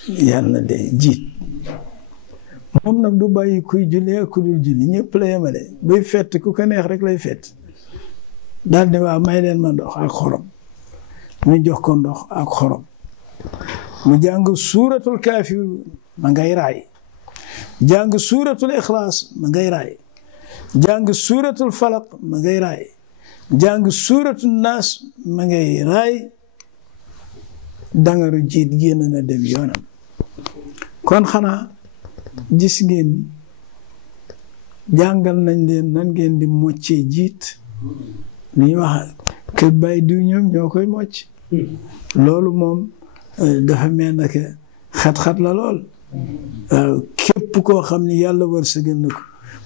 yàlla na dee jiit moom nag du bàyyi kuy julli ak ku dul julli ñëpp la yemale buy fett ku ko neex rek lay fett daal di waa may leen ma ndox ak xorom ñu jox ko ndox ak xorom mu jàng suuratul kaafiruun ma ngay raay jàng suuratul ixlaas ma ngay raay jàng suuratul falaq ma ngay raay jàng suuratul naas ma ngay raay dangaru jiit génn na dem yoonam kon xanaa gis ngeen jàngal nañ leen nan ngeen di moccee jiit li ñuy wax kër bàyyi diw ñoom ñoo koy mocc loolu moom dafa mel na que xat-xat la lool waaw képp koo xam ne yàlla wërsëgal na ko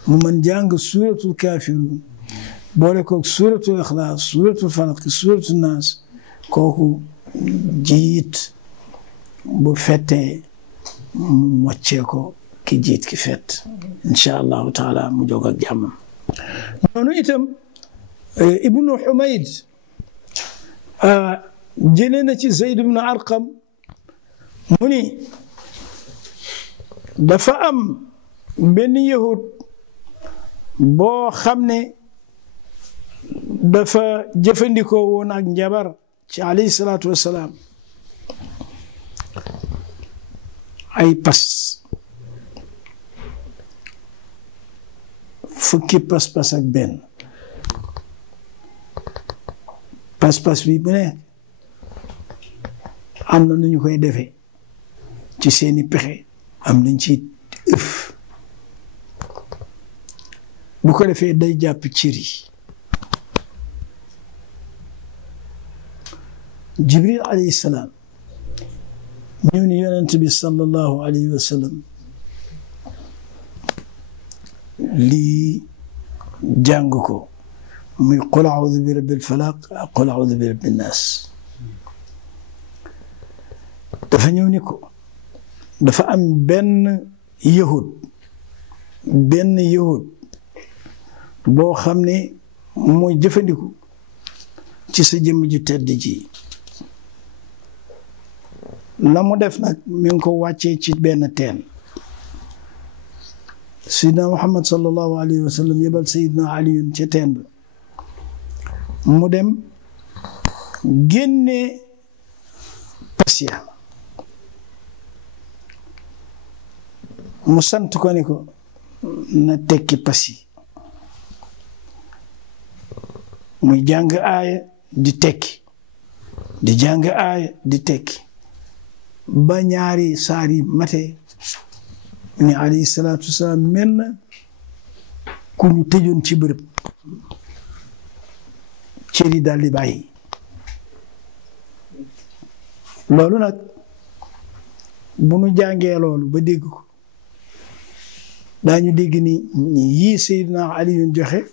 mu mën jàng suuratul kaafiruun boole koog suuratul ixlaas suuratul falaq suuratul naas kooku jiit bu fettee mu moccee ko ki jiit ki fett incha allahu taala mu jóg ak jàmmam noonu itam ibnu Humayd jëlee na ci Zayd ibnu Arqam mu ni dafa am benn yahud boo xam ne dafa jëfandikoo woon ak njabar ci alayhi salaatu wassalaam ay pas fukki pas-pas ak benn pas-pas bi bu ne am na nu ñu koy defee ci seeni pexe am nañ ci ëf bu ko defee day jàpp cër yi Jibril alayhi salaam ñëw ni yonent bi sallallahu alayhi wa sallam lii jàng ko muy qul a'udhu bi rabbil falaq ak qul a'udhu bi rabbin nas dafa ñëw ni ko dafa am benn yahud boo xam ne mooy jëfandiku ci sa jëmm ju tedd ji la mu def nag mi ngi ko wàccee ci benn teen Seydina Muhammad sallallahu alayhi wa sallam yebal Seydina Aliyun ca teen ba mu dem génne pasiya mu sant ko ni ko na tekki pasi muy jàng aaya di tekki di jàng aaya di tekki ba ñaari saar yi mate ni alayhi salaatu wasalaam mel na ku ñu tëjoon ci bërëb cër yi daal di bàyyi loolu nag bu nu jàngee loolu ba dégg ko daañu dégg ni yii Seydina Aliyun joxe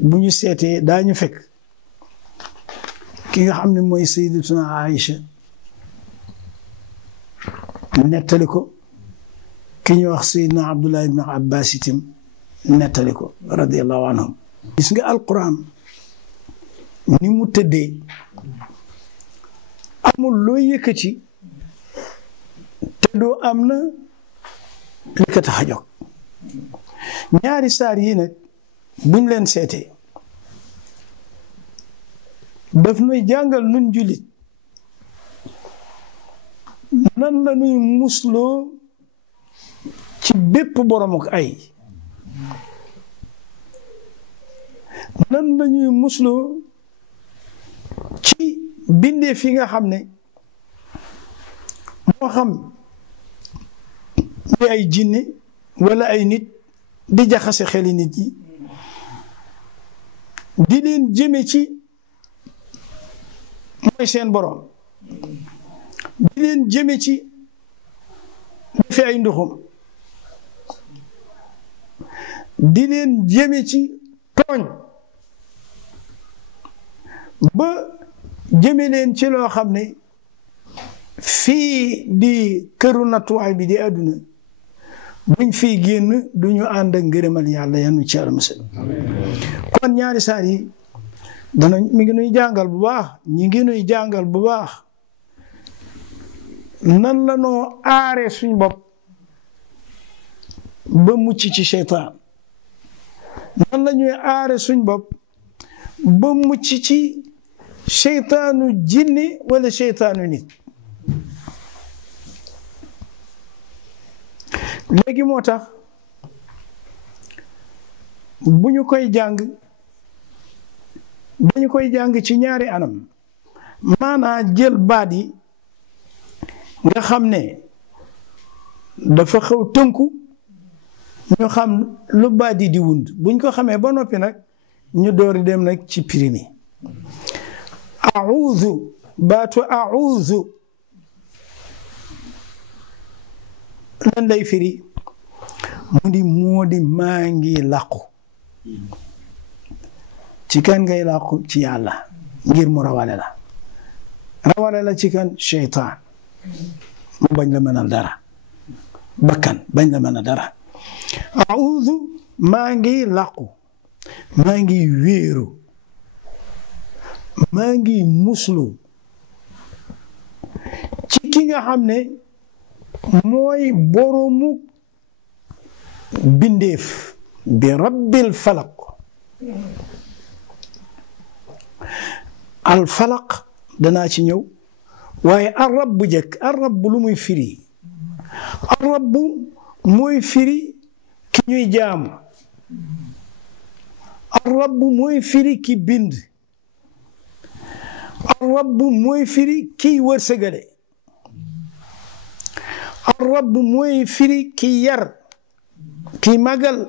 bu ñu seetee daañu fekk ki nga xam ne mooy Sayyidatuna Aïcha nettali ko ki ñu wax Seydina Abdullah ibn Abbas itam nettali ko radiyallahu anhum gis nga alquran ni mu tëddee amul loo yëkkati te doo am na li ko tax a jóg ñaari saar yi nag buñ leen seetee daf nuy jàngal nun jullit nan la nuy musloo ci bépp boromuk ay nan la ñuy musloo ci bindee fi nga xam ne moo xam ni ay jinne wala ay nit di jaxase xeli nit yi di leen jëme ci mooy seen borom di leen jëme ci defe ay nduxum di leen jëme ci tooñ ba jëme leen ci loo xam ne fii di këru nattuwaay bi di àdduna buñ fii génn duñu ànd ak ngërëmal yàlla yanu ci àlla musal kon ñaari saar yi mi ngi nuy jàngal bu baax ñi ngi nuy jàngal bu baax nan la noo aare suñ bopp ba mucc ci seytaan nan la ñuy aare suñ bopp ba mucc ci seytaanu jinni wala seytaanu nit léegi moo tax bu ñu koy jàng dañu koy jàng ci ñaari anam maanaa jël baat yi nga xam ne dafa xaw tënku ñu xam lu baat yi di wund buñ ko xamee ba noppi nag ñu doori dem nag ci primi a'uuzu baatu a'uuzu lan lay firi mu di moo di maa ngi làqu ci kan ngay làqu ci yàlla ngir mu rawale la ci kan seytaan mu bañ la mënal dara bakkan bañ la mënal dara a'uuzu maa ngi làqu maa ngi wéeru maa ngi muslu ci ki nga xam ne mooy boromu bindeef bi rabbil falaq al falaq danaa ci ñëw waaye ar rabb jëkk ar rabb lu muy firi ar rabb mooy firi ki ñuy jaamu ar rabb mooy firi ki bind ar rabb mooy firi kiy wërsëgale ar rabb mooy firi ki yar ki magal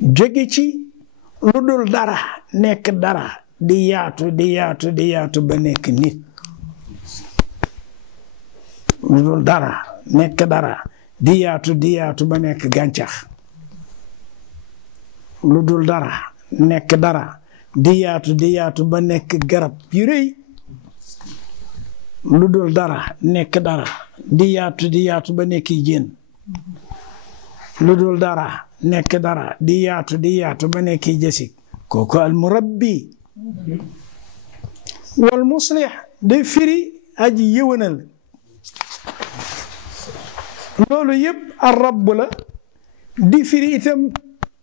jóge ci lu dul dara nekk dara di yaatu ba nekk nit lu dul dara nekk dara di yaatu ba nekk gàncax lu dul dara nekk dara di yaatu ba nekk garab yu rëy lu dul dara nekk dara di yaatu ba nekk jën lu dul dara nekk dara di yaatu ba nekk jasik kooku al murabbi wal muslih day firi aji yëwanal loolu yëpp ar rabb la di firi itam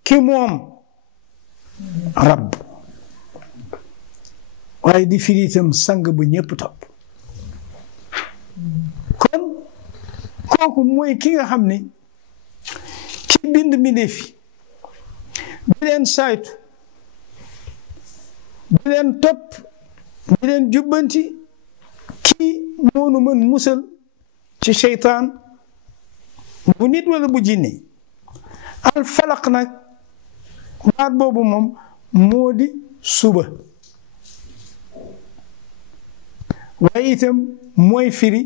ki moom rabb waaye di firi itam sang bu ñëpp topp kon kooku mooy ki nga xam ne ki bind mbindeef yi di leen saytu di leen topp di leen jubbanti kii moonu mën musal ci seytaan bu nit wala bu jinne al falaq nag baat boobu moom moo di suba waaye itam mooy firi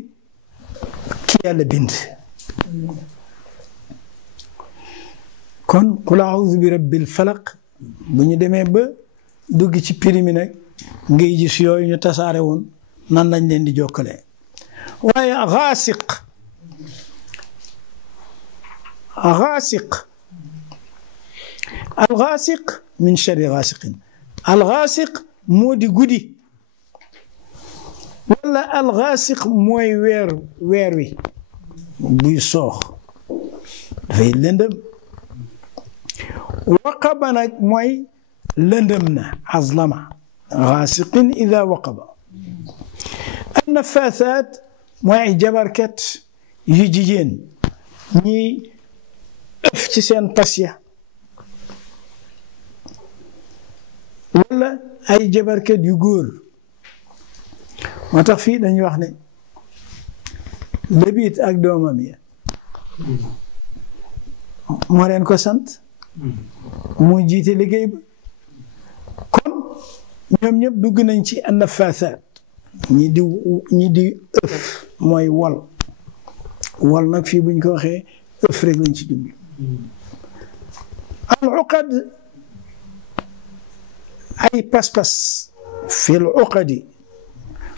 ki yàlla bind kon qul a'uuzu bi rabbil falaq bu ñu demee ba dugg ci primi nag ngay gis yooyu ñu tasaare woon nan lañ leen di jokkale waaye gaasiq al gaasiq min sharri gaasiqin al gaasiq moo di guddi wala al gaasiq mooy weer wi buy soox dafay lëndëm waqaba nag mooy lëndëm na azlama gaasiqin ida waqaba an nafaathaat mooy ay jabarkat yu jigéen ñi ëf ci seen pasya wala ay jabarkat yu góor moo tax fii dañuy wax ne Labiit ak doomam ya moo leen ko sant moo jiite liggéey ba kon ñoom ñëpp dugg nañ ci annafaasaat ñi di ëf mooy wol nag fii buñ ko waxee ëf rek lañ ci jublu al uqad ay pas-pas fil uqadi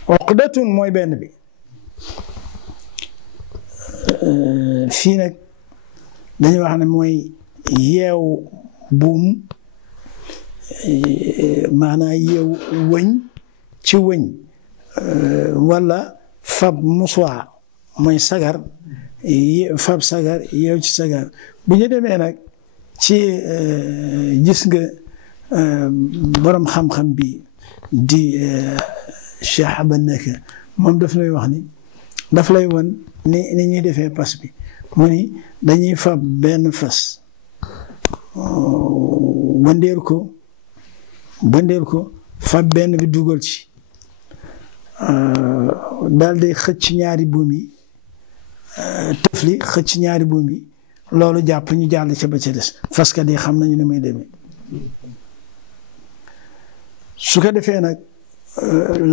uqdatun mooy benn bi fii nag dañuy wax ne mooy yeew buum maanaam yeew wëñ ci wëñ wala fab musuwaar mooy sagar fab sagar yeew ci sagar bu ñu demee nag ci gis nga borom xam-xam bi di Cheikh Abanaka moom daf lay wax ni daf lay won ni ñuy defee pas bi mu ni dañuy fab benn fas wëndeel ko fab benn bi dugal ci daal di xëcc ñaari buum yi tëfli xëcc ñaari buum yi loolu jàpp ñu jàll ca ba ca des fas kat yi xam nañu ne muy demee su ko defee nag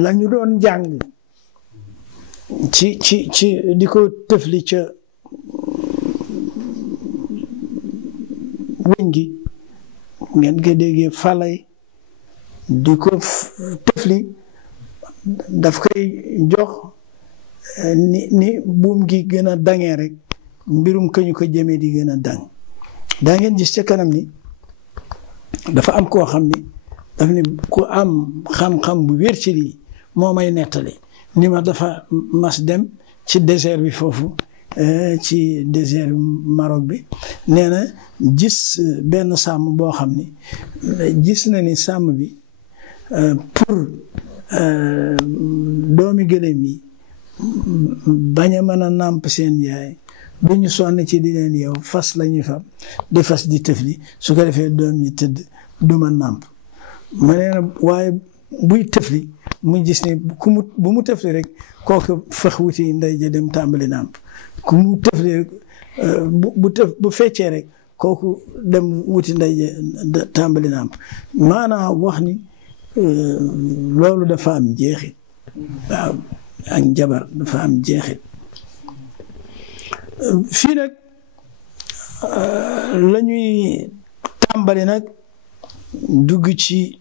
la ñu doon jàng ci di ko tëfli ca wëñ gi ngeen ko déggee falay di ko tëfli daf koy jox ni buum gi gën a dangee rek mbirum kañu ko jëmee di gën a dang daa ngeen gis ca kanam ni dafa am koo xam ni daf ni ku am xam-xam bu wér ci lii moo may nettali ni ma dafa mas dem ci désert bi foofu ci désert Maroc bi nee na gis benn sàmm boo xam ni gis na ni sàmm bi pour doomi gëléem yi bañ a mën a nàmp seen yaay bu ñu sonn ci di leen yow fas la ñuy fab di fas di tëfli su ko defee doom yi tëdd duma nàmp ma nee na waaye buy tëfli mu gis ni bu mu tëfli rek kooku fex wuti ndey ja dem tàmbali nàmp ku mu tëfli rek bu feccee rek kooku dem wuti ndey ja tàmbali nàmp maanaam wax ni loolu dafa am jeexit waaw ak njabar dafa am jeexit fii nag la ñuy tàmbali nag dugg ci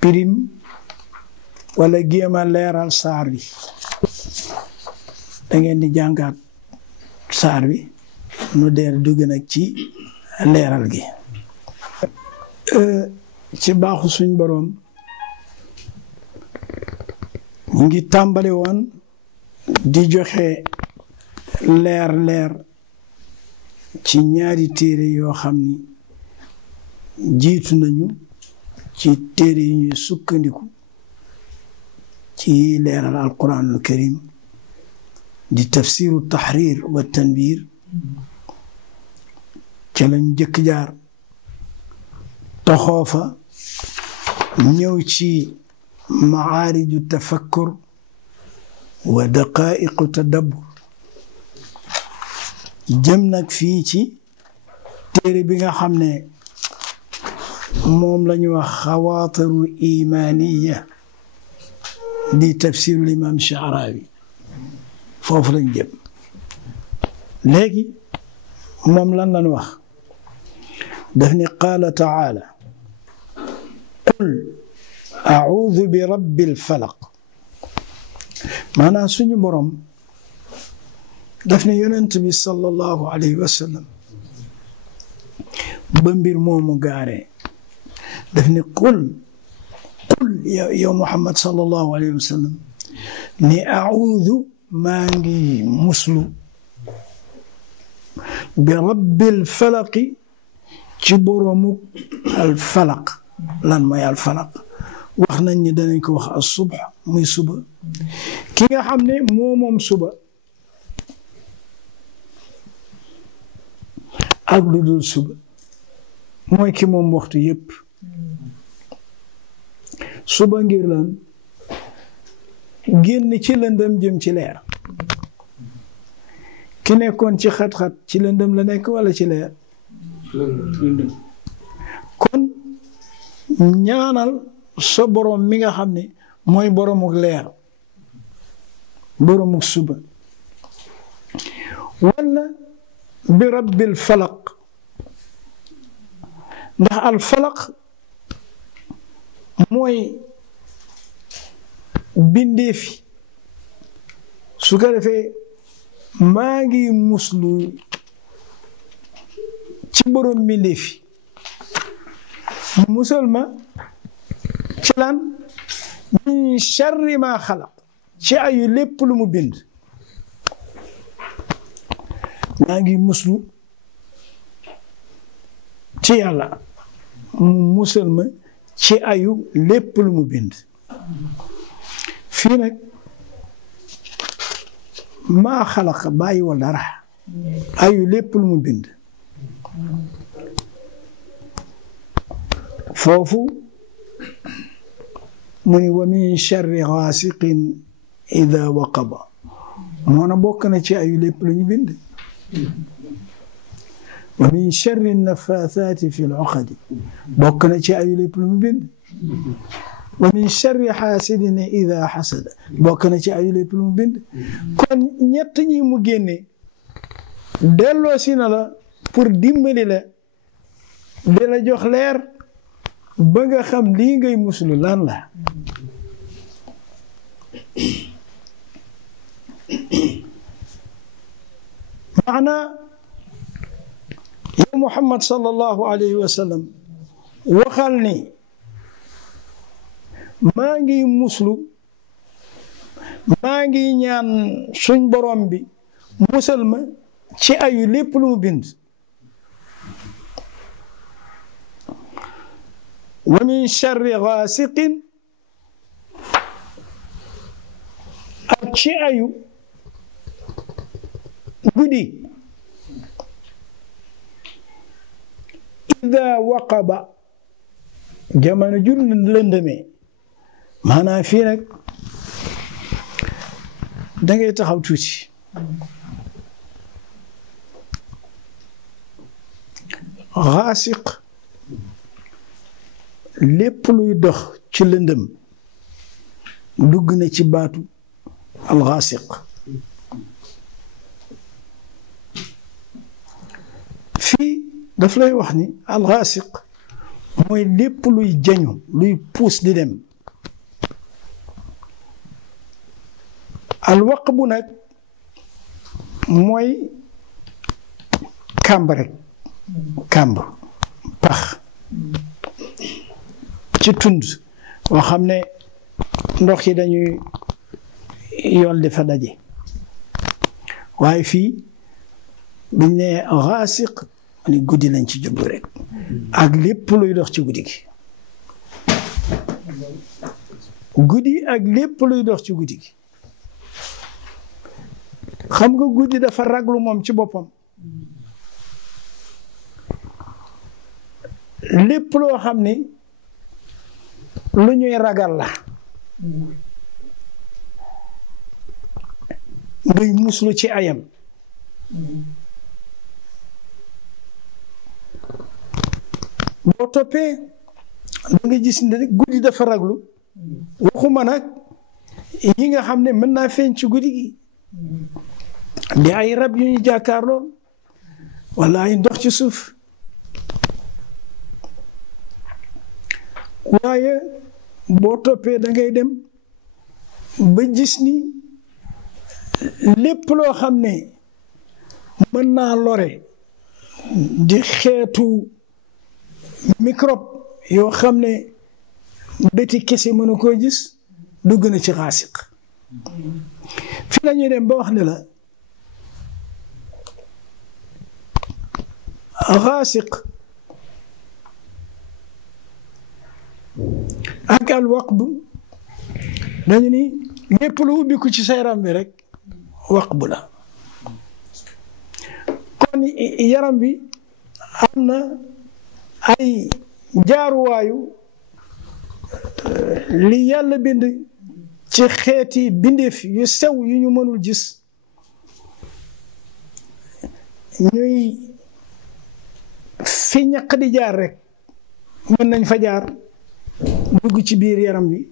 pirim wala géema leeral saar bi da ngeen di jàngaat saar bi nu deer dugg nag ci leeral gi ci baaxu suñ boroom ñu ngi tàmbali woon di joxe leer ci ñaari téere yoo xam ni jiitu nañu ci téere yi ñuy sukkandiku ci leeral alquranul karim di tafsiru tahrir wa tanbir ca lañu jëkk jaar toxoo fa ñëw ci maariju tafakkur wa daqaiqu tadabbur jëm nag fii ci téere bi nga xam ne moom la ñu wax xawaatiru imaniya di tafsirul imam Sha'rawi foofu lañ jëm léegi moom lan lañ wax daf ni qaala taala qul a'uudu bi rabbil falaq maanaam suñu borom daf ne yonent bi sallallahu alayhi wa sallam ba mbir moomu gaaree daf ne qul yow Muhammad sallallahu alayhi wa sallam ni a'uudu maa ngi muslu bi rabbil falaqi ci boroomu al falaq lan mooy al falaq wax nañ ni danañ ko wax as subh muy suba ki nga xam ne moom suba ak lu dul suba mooy ki moom waxtu yépp suba ngir lan génn ci lëndëm jëm ci leer ki nekkoon ci xat-xat ci lëndëm la nekk wala ci leer kon ñaanal sa borom mi nga xam ne mooy boromuk leer boromuk suba wala bi rabbil falaq ndax al falaq mooy bindeefi su ko defee maa ngi muslu ci borom mbindeef yi musal ma ci lan min sharri ma xalaq ci ayu lépp lu mu bind maa ngi muslu ci yàlla mu musal ma ci ayu lépp lu mu bind fii nag maa xalaq bàyyiwul dara ayu lépp lu mu bind foofu mu ni wa min sharri gaasiqin ida waqaba moo na bokk na ci ayu lépp lu ñu bind wa min sharri nafaathaati fi l-uqadi bokk na ci ayu lépp lu mu bind wa min sharri xaasidin ida xasada bokk na ci ayu lépp lu mu bind kon ñett ñi mu génne delloo si na la pour dimbali la di la jox leer ba nga xam lii ngay muslu lan la maana yow Muhammad sallallahu alayhi wa sallam waxal ni maa ngi muslu maa ngi ñaan suñ borom bi musal ma ci ayu lépp lu mu bind wa min sharri gaasiqin ak ci ayu guddi ida waqaba jamono ju lëndëmee maanaam fii nag dangay taxaw tuuti gaasiq lépp luy dox ci lëndëm dugg na ci baatu algaasiq fii daf lay wax ni algaasiq mooy lépp luy jañu luy puus di dem alwaqbu nag mooy kàmb rek kàmb pax ci tund boo xam ne ndox yi dañuy yool di fa daje waaye fii biñ ne gaasiq ni guddi lañ ci jublu rek ak lépp luy dox ci guddi gi guddi ak lépp luy dox ci guddi gi xam nga guddi dafa raglu moom ci boppam lépp loo xam ni lu ñuy ragal la ngay muslu ci ayam boo toppee da nga gis ne guddi dafa raglu waxuma nag yi nga xam ne mën naa feeñ ci guddi gi di ay rab yu ñu jàkkaar lool wala ay ndox ci suuf waaye boo toppee da ngay dem ba gis ni lépp loo xam ne mën naa lore di xeetu microbe yoo xam ne bëti kese mënu koo gis dugg na ci gaasiq fi la ñuy dem ba wax ne la gaasiq ak al waqb dañu ni lépp lu ubbiku ci sa yaram bi rek waqb la kon yaram bi am na ay jaaruwaayu li yàlla bind ci xeeti bindeef yu sew yu ñu mënul gis ñuy fi ñaq di jaar rek mën nañ fa jaar dugg ci biir yaram bi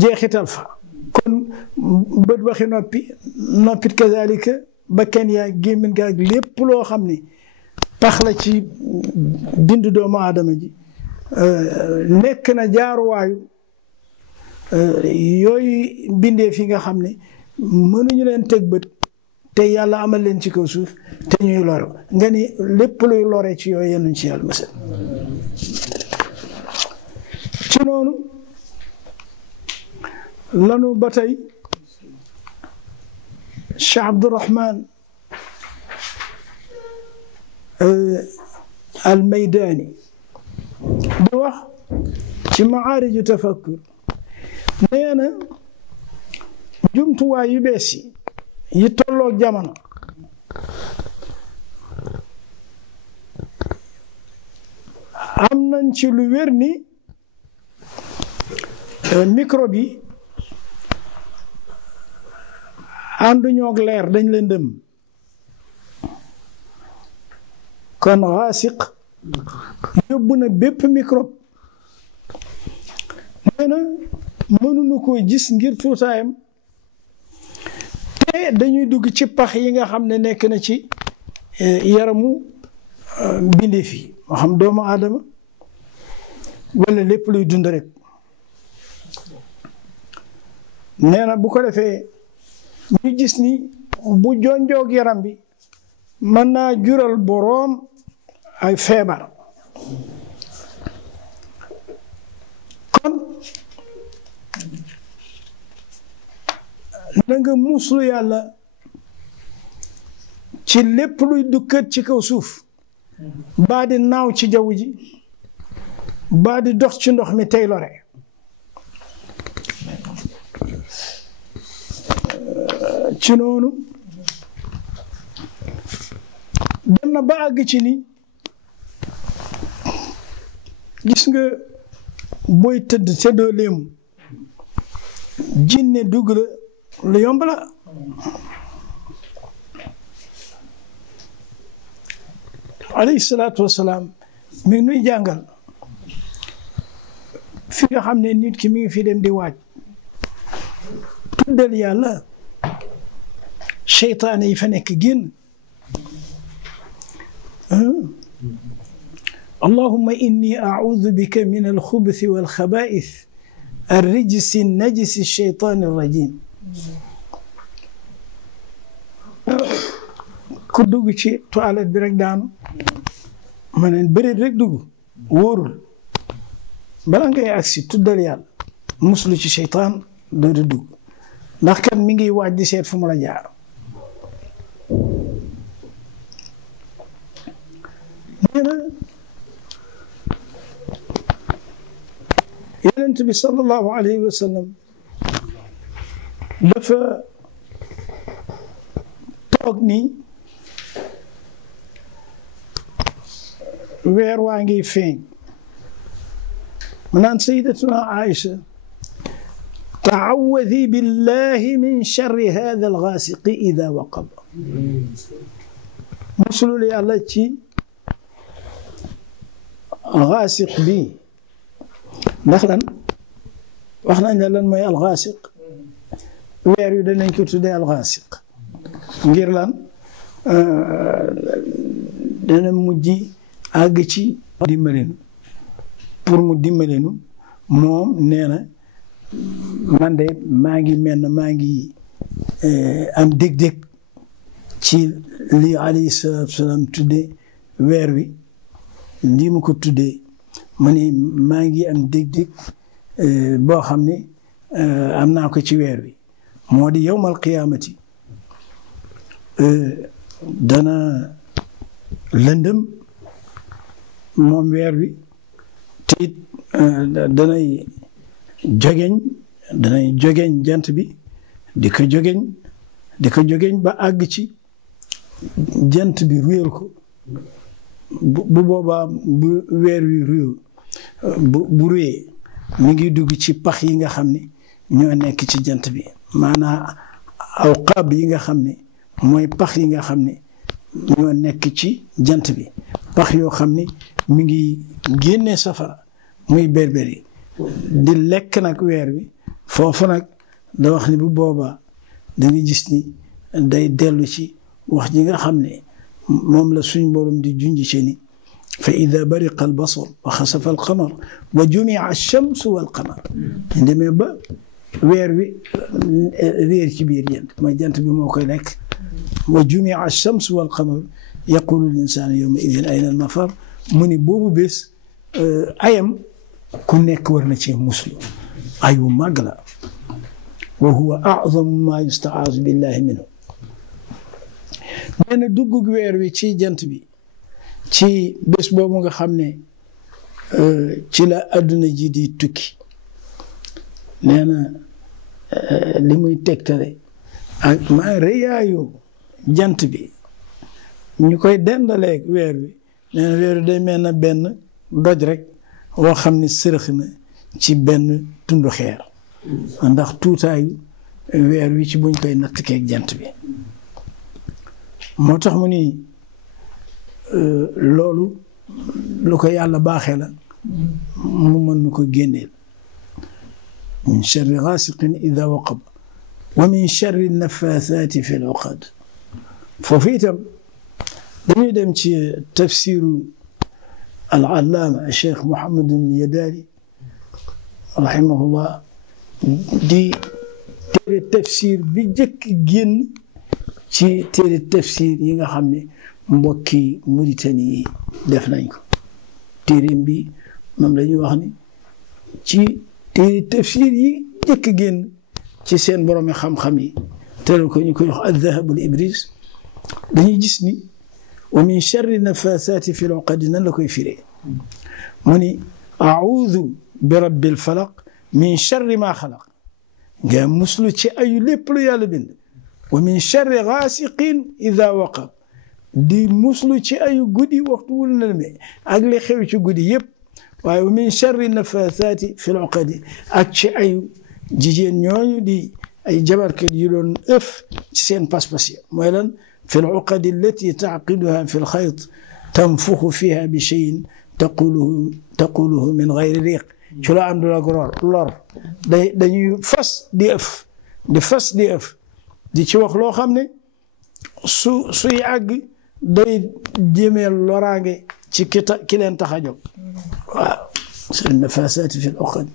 jeexital fa kon bët waxi noppit kazalika bakkan yaa gémmiñ ga ak lépp loo xam ni pax la ci bindu doomu aadama ji nekk na jaaruwaayu yooyu bindee fi nga xam ne mënuñu leen teg bët te yàlla amal leen ci kaw suuf te ñuy loro nga ni lépp luy lore ci yooyu yenn ci yàlla masal ci noonu lanu ba tey Cheikh Abdourahman al-Maydani di wax ci maariju tafakkur nee na jumtuwaay yu bees yi tolloog jamono am nañ ci lu wér ni microbe yi ànduñoo ak leer dañ leen dem kon xaasiq yóbbu na bépp microbe nee na mënuñu ko gis ngir tuutaayam te dañuy dugg ci pax yi nga xam ne nekk na ci yaramu mbindeef yi moo xam doomu aadama wala lépp luy dund rek nee na bu ko defee ñu gis ni bu jonjoog yaram bi mën naa jural boroom ay feebar kon na nga muslu yàlla ci lépp luy dukkat ci kaw suuf baa di naaw ci jaww ji baa di dox ci ndox mi tey lore ci noonu dem na ba àgg ci ni gis nga booy tëdd te doo léemu jinne dugg la lu yomb la alayhi salaatu wasalaam mi ngi nuy jàngal fi nga xam ne nit ki mi ngi fi dem di waaj tuddal yàlla seytaane yi fa nekk génn allahumma inni a'udhu bika min al-khubuthi wal-khaba'ith ar-rijsi an-najisi ash-shaytani ar-rajim ku dugg ci toilette bi rek daanu ma ne bëreet rek dugg wóorul bala ngay agsi tuddal yàlla muslu ci seytaan doo di dugg ndax kan mi ngi waaj di seet fu mu la jaar nee na yonent bi sallallahu alayhi wa sallam dafa toog ni weer waa ngi feeñ mu naan sayyidatuna Aïcha ta'awwadhi billahi min sharri hadha al-ghasiqi idha waqab musulul yàlla ci ghasiq bi ndax lan wax nañ la lan mooy al-ghasiq weer yu danañ ko tuddee al-ghasiq ngir lan dana mujj àgg ci dimbalinu pour mu dimbalinu moom nee na man de maa ngi am dég-dég ci li alayhi salaatu wasalaam tuddee weer wi lii mu ko tuddee ma ne maa ngi am dég-dég boo xam ne am naa ko ci weer wi moo di yawmal qiyaamati dana lëndëm moom weer wi te it danay jogeñ jant bi di ko jogeñ ba àgg ci jant bi réer ko bu boobaa bu weer wi réew bu réyee mi ngi dugg ci pax yi nga xam ne ñoo nekk ci jant bi maanaam aw xab yi nga xam ne mooy pax yi nga xam ne ñoo nekk ci jant bi pax yoo xam ne mi ngi génnee safara muy berberi di lekk nag weer wi foofu nag da wax ni bu boobaa da nga gis ni day dellu ci wax ji nga xam ne moom la suñ borom di junj ci ni fa ida bariqa al basar wa xasafa al qamar wa jumia alchamsu wal qamar ñu demee ba weer wi réer ci biir jant mooy jant bi moo koy lekk wa jumia ash-shams wal qamar yaqulu l-insanu yawma idin ayna al-mafar mu ni boobu bés ayam ku nekk war na cee muslu ayu màgg la wa huwa a'zamu ma yusta'azu billahi minhu nee na duggug weer wi ci jant bi ci bés boobu nga xam ne ci la adduna ji di tukki nee na li muy tegtale ak maa rëyaayu jant bi ñu koy dendaleeg weer wi nee na weer wi day mel na benn doj rek woo xam ne sërëx na ci benn tundu xeer ndax tuutaayu weer wi ci buñ koy natt keeg jant bi moo tax mu ni loolu lu ko yàlla baaxee la mu mën nu ko génneel min charri gaasiqin ida waqab wa min charri nafaathaati fi l-uqad foofu itam dañuy dem ci tafsiru al-allaama Cheikh Mouhamed al-Yadaali rahimahullah di téere tafsir bi jëkk génn ci téere tafsir yi nga xam ne mbokki Mauritanie yi def nañ ko téereem bi moom la ñuy wax ni ci téere tafsir yi jëkk génn ci seen boroomi xam-xam yi teral ko ñu koy wax al-Dhahab al-Ibris dañuy gis ni wa min charri nafaathaati fi l-uqad nan la koy firee mu ni a'uudu bi rabbil falaq min charri maa xalaq nga muslu ci ayu lépp lu yàlla bind wa min charri gaasiqin ida waqab di muslu ci ayu guddi waxtu wul na me ak li xew ci guddi yëpp waaye wa min charri nafaathaati fi l-uqad ak ci ayu jigéen ñooñu di ay jabarkat yu doon ëf ci seen pas-pas ya mooy lan fi l-uqad allati tacqiduha fi l-xayt tanfuxu fiha bi cheyin taquluhu min gayri riiq ci la àndul ak lor dañuy fas di ëf di ci wax loo xam ne suy àgg day jéemeel loraange ci ki leen tax a jóg waaw c'est nafasaati fi l-uqad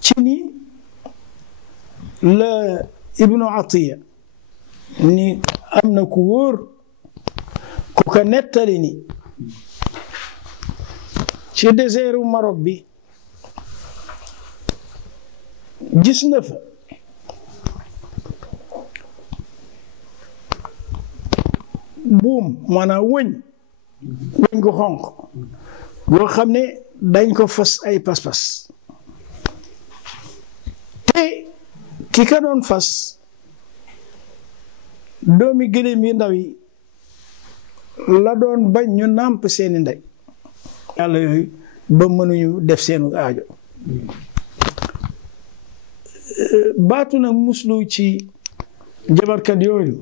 ci ni la Ibnu Atiya ni am na ku wóor ku ko nettali ni ci désertu Maroc bi gis na fa buum maanaam wëñ gu xonq boo xam ne dañ ko fas ay pas-pas te ki ka doon fas doomi gëléem yi ndaw yi la doon bañ ñu nàmp seeni ndey yàlla yooyu ba mënuñu def seenu aajo baatu nag muslu ci jabarkat yooyu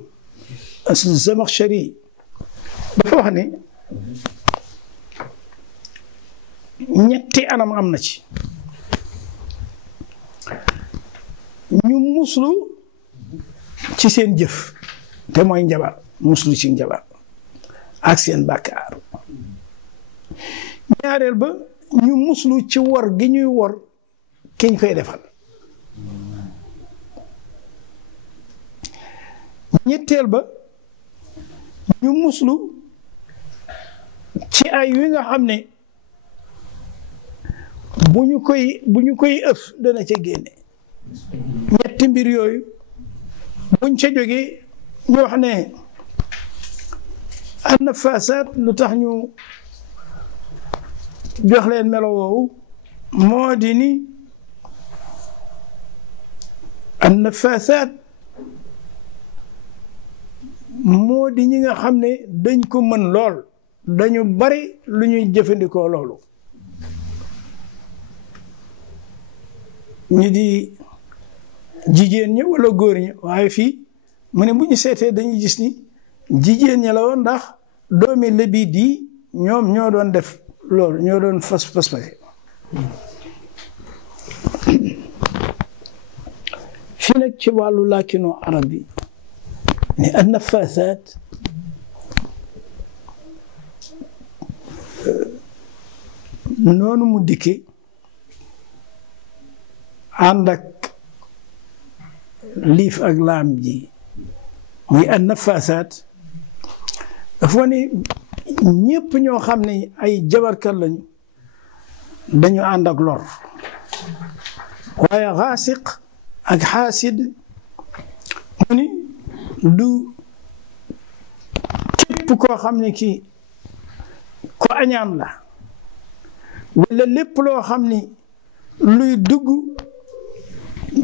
Zamakhshari dafa wax ne ñetti anam am na ci ñu muslu ci seen jëf te mooy njabar muslu ci njabar ak seen bàkkaar ñaareel ba ñu muslu ci wor gi ñuy wor kiñ koy defal ñetteel ba ñu muslu ci ay wi nga xam ne bu ñu koy ëf dana ca génne ñetti mbir yooyu buñ ca jógee ñu wax ne an nafasaat lu tax ñu jox leen melo woowu moo di ni an nafasaat moo di ñi nga xam ne dañ ko mën lool dañu bari lu ñuy jëfandikoo loolu ñi di jigéen ñi wala góor ñi waaye fii mu ne bu ñu seetee dañuy gis ni jigéen ñi la woon ndax doomi Labiid yi ñoom ñoo doon def loolu ñoo doon fas fii nag ci wàllu làkkinu arab bi ne an nafasaat noonu mu dikke ànd ak liif ak laam ji muy an nafasaat dafa ni ñépp ñoo xam ne ay jabarkat lañu dañu ànd ak lor waaye xaasiq ak xaasid mu ni du képp koo xam ne kii ko añaan la wala lépp loo xam ni luy dugg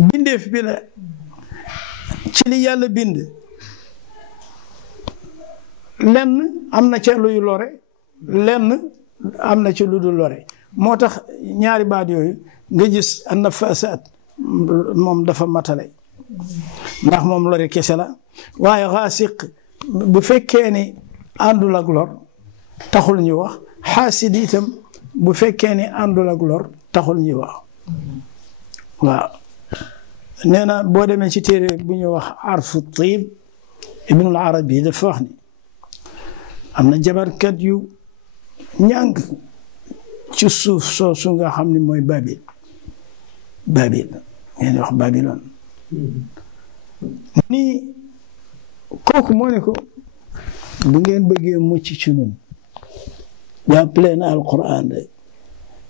bindeef bi la ci li yàlla bind lenn am na ca luy lore lenn am na ci lu dul lore moo tax ñaari baat yooyu nga gis an nafasaat moom dafa matale ndax moom lore kese la waaye xaasiq bu fekkee ni àndul ak lor taxul ñu wax xaasid itam bu fekkee ni àndul ak lor taxul ñuy wax waaw nee na boo demee ci téere bu ñuy wax arfu tiib ibnul arabi dafa wax ni am na jabarkat yu ñàng ci suuf soosu nga xam ni mooy babil ngeen wax babilon ni kooku moo ne ko bu ngeen bëggee mucc ci nun jàppale na alquran rek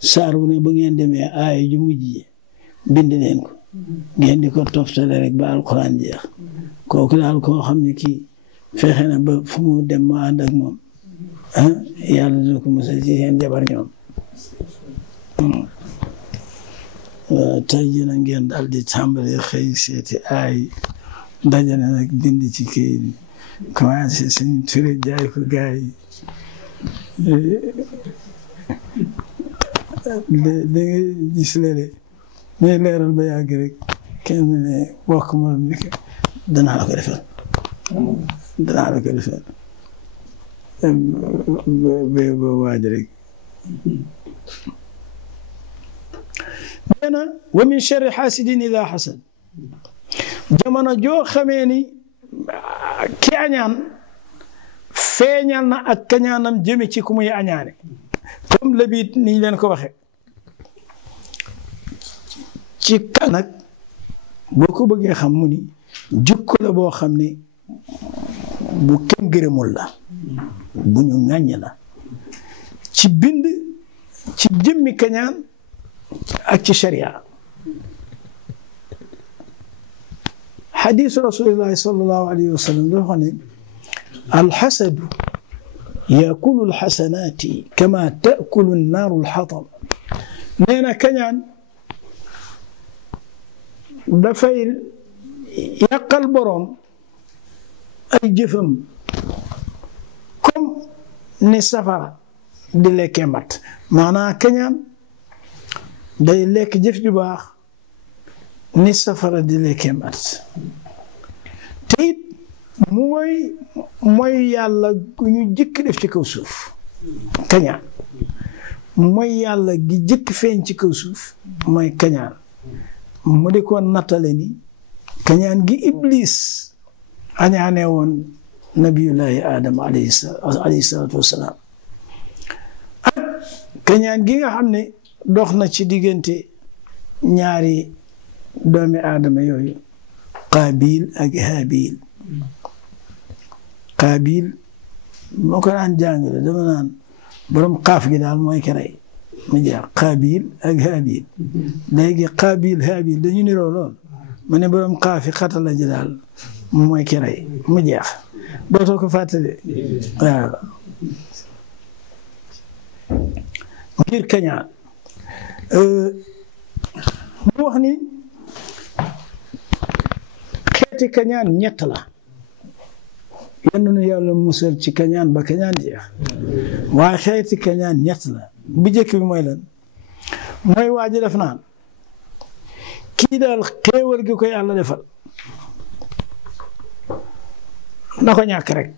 saar wu ne ba ngeen demee aaya ju mujj yi bind leen ko ngeen di ko toftale rek ba alquran jeex kooku daal koo xam ne kii fexe na ba fu mu dem mu ànd ak moom yàlla dina ko musal ci seen jabar ñoom tey jii nag ngeen daal di tàmbali xëy seeti ay dajale nag bind ci kii bi commencé suñu ture jaay ko gars yi da nga gis léeg-léeg ñuy leeral ba yàgg rek kenn ne wax ko moom bi danaa la ko defal ba waaj rek nee na wa min sharri xaasidin ida xasad jamono joo xamee ni ki añaan feeñal na ak kañaanam jëme ci ku muy añaane comme Labiid ni ñu leen ko waxe ci kan nag boo ko bëggee xam mu ni jukko la boo xam ne bu kenn gërëmul la bu ñu ŋàññ la ci bind ci jëmmi kañaan ak ci sharia xadiisu rasulillahi sallallahu alayhi wa sallam dafa xam ne alxasadu yakulu alxasanaati kama taakulu annaaru alxatab nee na kañaan dafay yàqal boroom ay jëfam comme ni safara di lekkee mat maanaam kañaan day lekk jëf ju baax ni safara di lekkee mat te it mooy yàlla gu ñu jëkk def ci kaw suuf kañaan mooy yàlla gi jëkk feeñ ci kaw suuf mooy kañaan mu di ko nattale ni kañaan gi iblis añaane woon nabiyullahi adam alayhi salaatu wassalaam ak kañaan gi nga xam ne dox na ci diggante ñaari doomi aadama yooyu qaabil ak haabil qaabil moo ko daan jàngale dama naan borom xaaf gi daal mooy ki rey mu jeex qaabil ak haabil léegi qaabil haabil dañu niroo lool ma ne borom xaafi xatala ji daal mooy ki rey mu jeex dootoo ko fàttali waaw ngir kañaan mu wax ni xeeti kañaan ñett la yenn nu yàlla musal ci kañaan ba kañaan jeex waaye xeeti kañaan ñett la bu njëkk bi mooy lan mooy waa ji def naan kii daal xéewal gi ko yàlla defal na ko ñàkk rek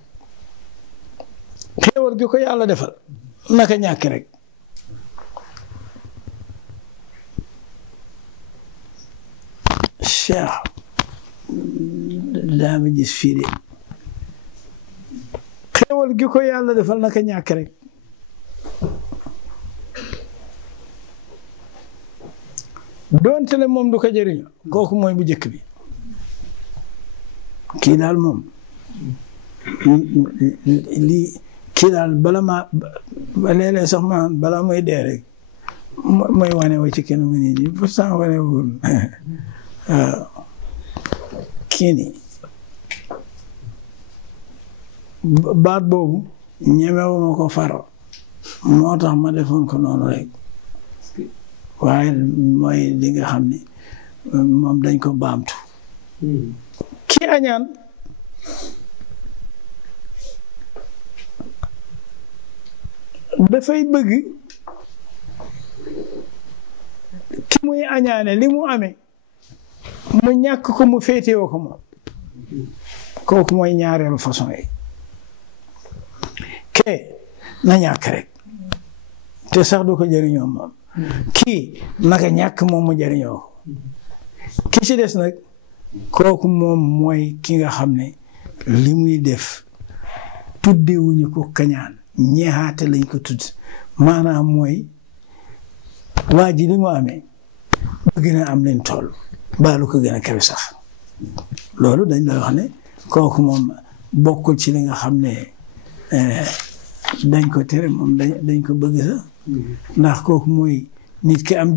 xéewal gi ko yàlla defal na ko ñàkk rek cheikh daa ma gis fii de xéewal gi ko yàlla defal na ko ñàkk rek doonte le moom du ko jëriñu kooku mooy bu njëkk bi kii daal moom lii kii daal bala maa léeg-léeg sax ma balaa muy dee rek mooy wane wa ci kanamu nit ñi pourtant wane wul waaw kii ni baat boobu ñemewuma ko faro moo tax ma defoon ko noonu rek waaye mooy li nga xam ne moom dañ ko baamtu kii añaan dafay bëgg ki muy añaane li mu amee mu ñàkk ko mu féetewoo ko moom kooku mooy ñaareelu façon yi kee na ñàkk rek te sax du ko jëriñoo moom kii naka ñàkk moom mu jëriñoo ko ki ci des nag kooku moom mooy ki nga xam ne li muy def tuddewuñu ko kañaan ñeexaate lañ ko tudd maanaam mooy waa ji li mu amee bëgg na am leen toll baalu ko gën a kawe sax loolu dañ la wax ne kooku moom bokkul ci li nga xam ne dañ ko tere moom dañ ko bëgg sax ndax kooku mooy nit ki am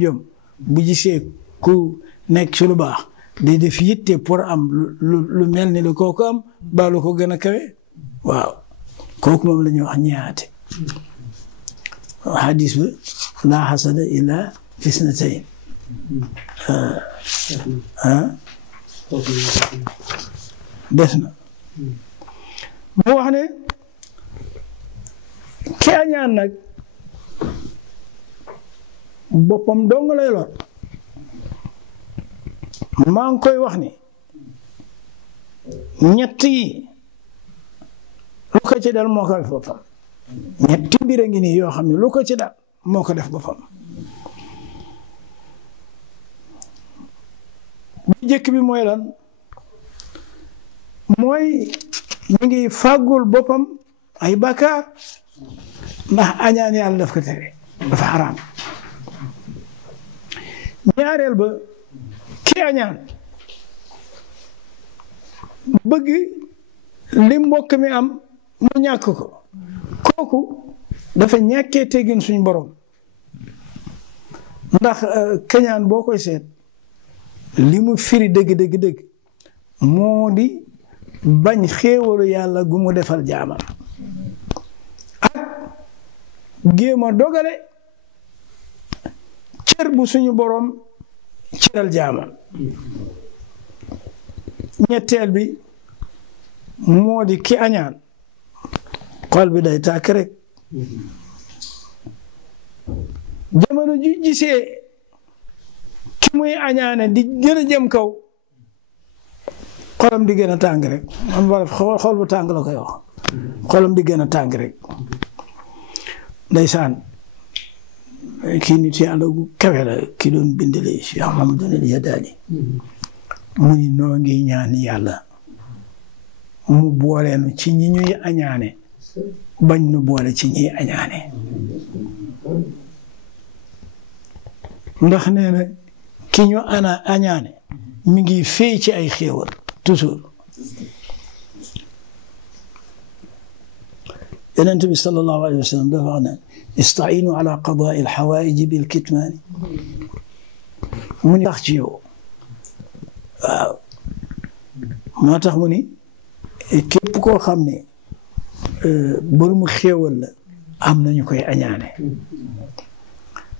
jom bu gisee ku nekk ci lu baax day def yitte pour am lu mel ni lu kooku am baalu ko gën a kawe waaw kooku moom la ñuy wax ñeexaate hadis ba laa xasada illa fisnatayn des na mu wax ne ki añaan nag boppam dong lay lor maa ngi koy wax ni ñett yi lu ko ci dal moo ko def boppam ñetti mbir a ngi nii yoo xam ne lu ko ci dal moo ko def boppam bu jëkk bi mooy lan mooy mi ngi fàggul boppam ay bàkkaar ndax añaan yàlla daf ko tere dafa xaraam ñaareel ba ki añaan bëgg li mbokk mi am mu ñàkk ko kooku dafa ñàkkee teggin suñ borom ndax kañaan boo koy seet li mu firi dëgg moo di bañ xéewalu yàlla gu mu defal jaamam ak géem a dogale cër bu suñu borom cëral jaamam ñetteel bi moo di ki añaan xol bi day tàkk rek jamono ju gisee ki muy añaane di gën a jëm kaw xolam di gën a tàng rek man wala xol bu tàng la koy wax xolam di gën a tàng rek ndeysaan kii nit yàlla gu kawe la ki doon bindale Cheikh Mamadou Yadaali mu ni noo ngi ñaan yàlla mu booleenu ci ñi ñuy añaane bañ nu boole ci ñiy añaane ndax nee na ki ñu añaane mi ngi féey ci ay xéewal toujours yonent bi sallallahu alayhi wa sallam dafa wax ne istainu ala qadaai alxawaaiji bil kitmaani mu ni tax ci yow waaw moo tax mu ni képp koo xam ne borom xéewal la am nañu koy añaane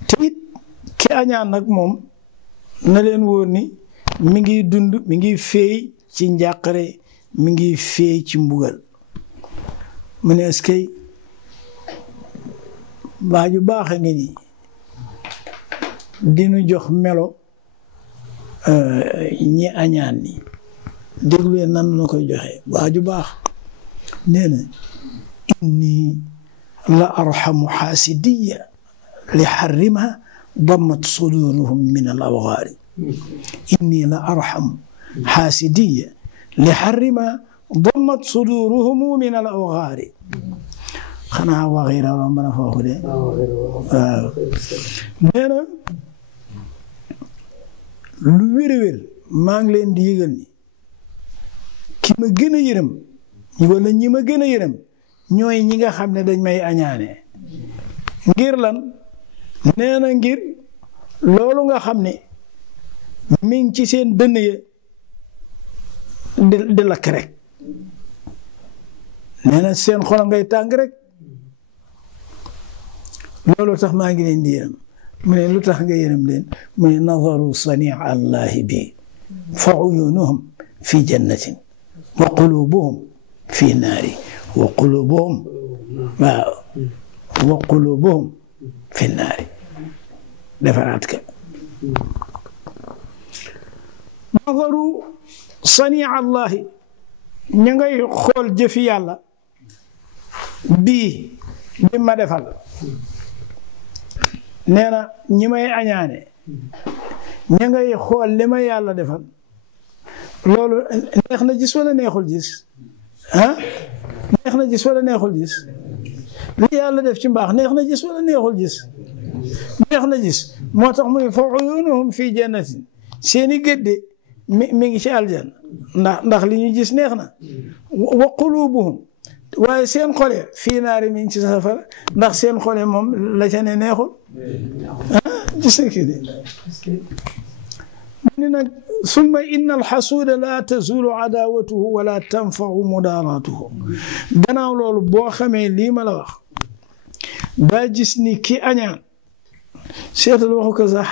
te it ki añaan nag moom na leen wóor ni mi ngi dund mi ngi féey ci njàqare mi ngi féey ci mbugal mu ne est-ce que baaju baax a ngi nii dinu jox melo ñi añaan ni déglu leen nan la koy joxe baaju baax nee na inni la arhamu xaasidiya li xarrima dammat suduruhum min al awgaari inni la arhamu xaasidiya li xarrima dammat suduruhum min al awgaari xanaa waxiira wa mën a foofu de waaw nee na lu wér-wér maa ngi leen di yëgal ni ki ma gën a yërëm wala ñi ma gën a yërëm ñooy ñi nga xam ne dañ may añaane ngir lan nee na ngir loolu nga xam ne mi ngi ci seen dënn ya di lakk rek nee na seen xol ngay tàng rek loolu tax maa ngi leen di yërëm mu ne lu tax nga yërëm leen mu ne nazaru sani allahi bi fa uyunuhum fi jannatin wa qulubuhum fi naari wa qulubuhum waaw wa qulubuhum fi naari defaraat ka nazaru sani allahi ña ngay xool jëfi yàlla bii bi ma defal nee na ñi may añaane ña ngay xool li ma yàlla defal loolu neex na gis wala neexul gis ah neex na gis wala neexul gis li yàlla def ci mbaax neex na gis wala neexul gis neex na gis moo tax muy fa uyunuhum fii jannatin seeni gëdde mi ngi ci aljanna ndax li ñu gis neex na wa qulubuhum waaye seen xole fii naari mi ngi ci safara ndax seen xole moom la ca ne neexul gis nga kii de mu ne nag summa inna alxasuuda laa tazulu adaawatuhu wala tanfau mudaaraatuhu gannaaw loolu boo xamee lii ma la wax daa gis ni ki añaan seetal waxu ko sax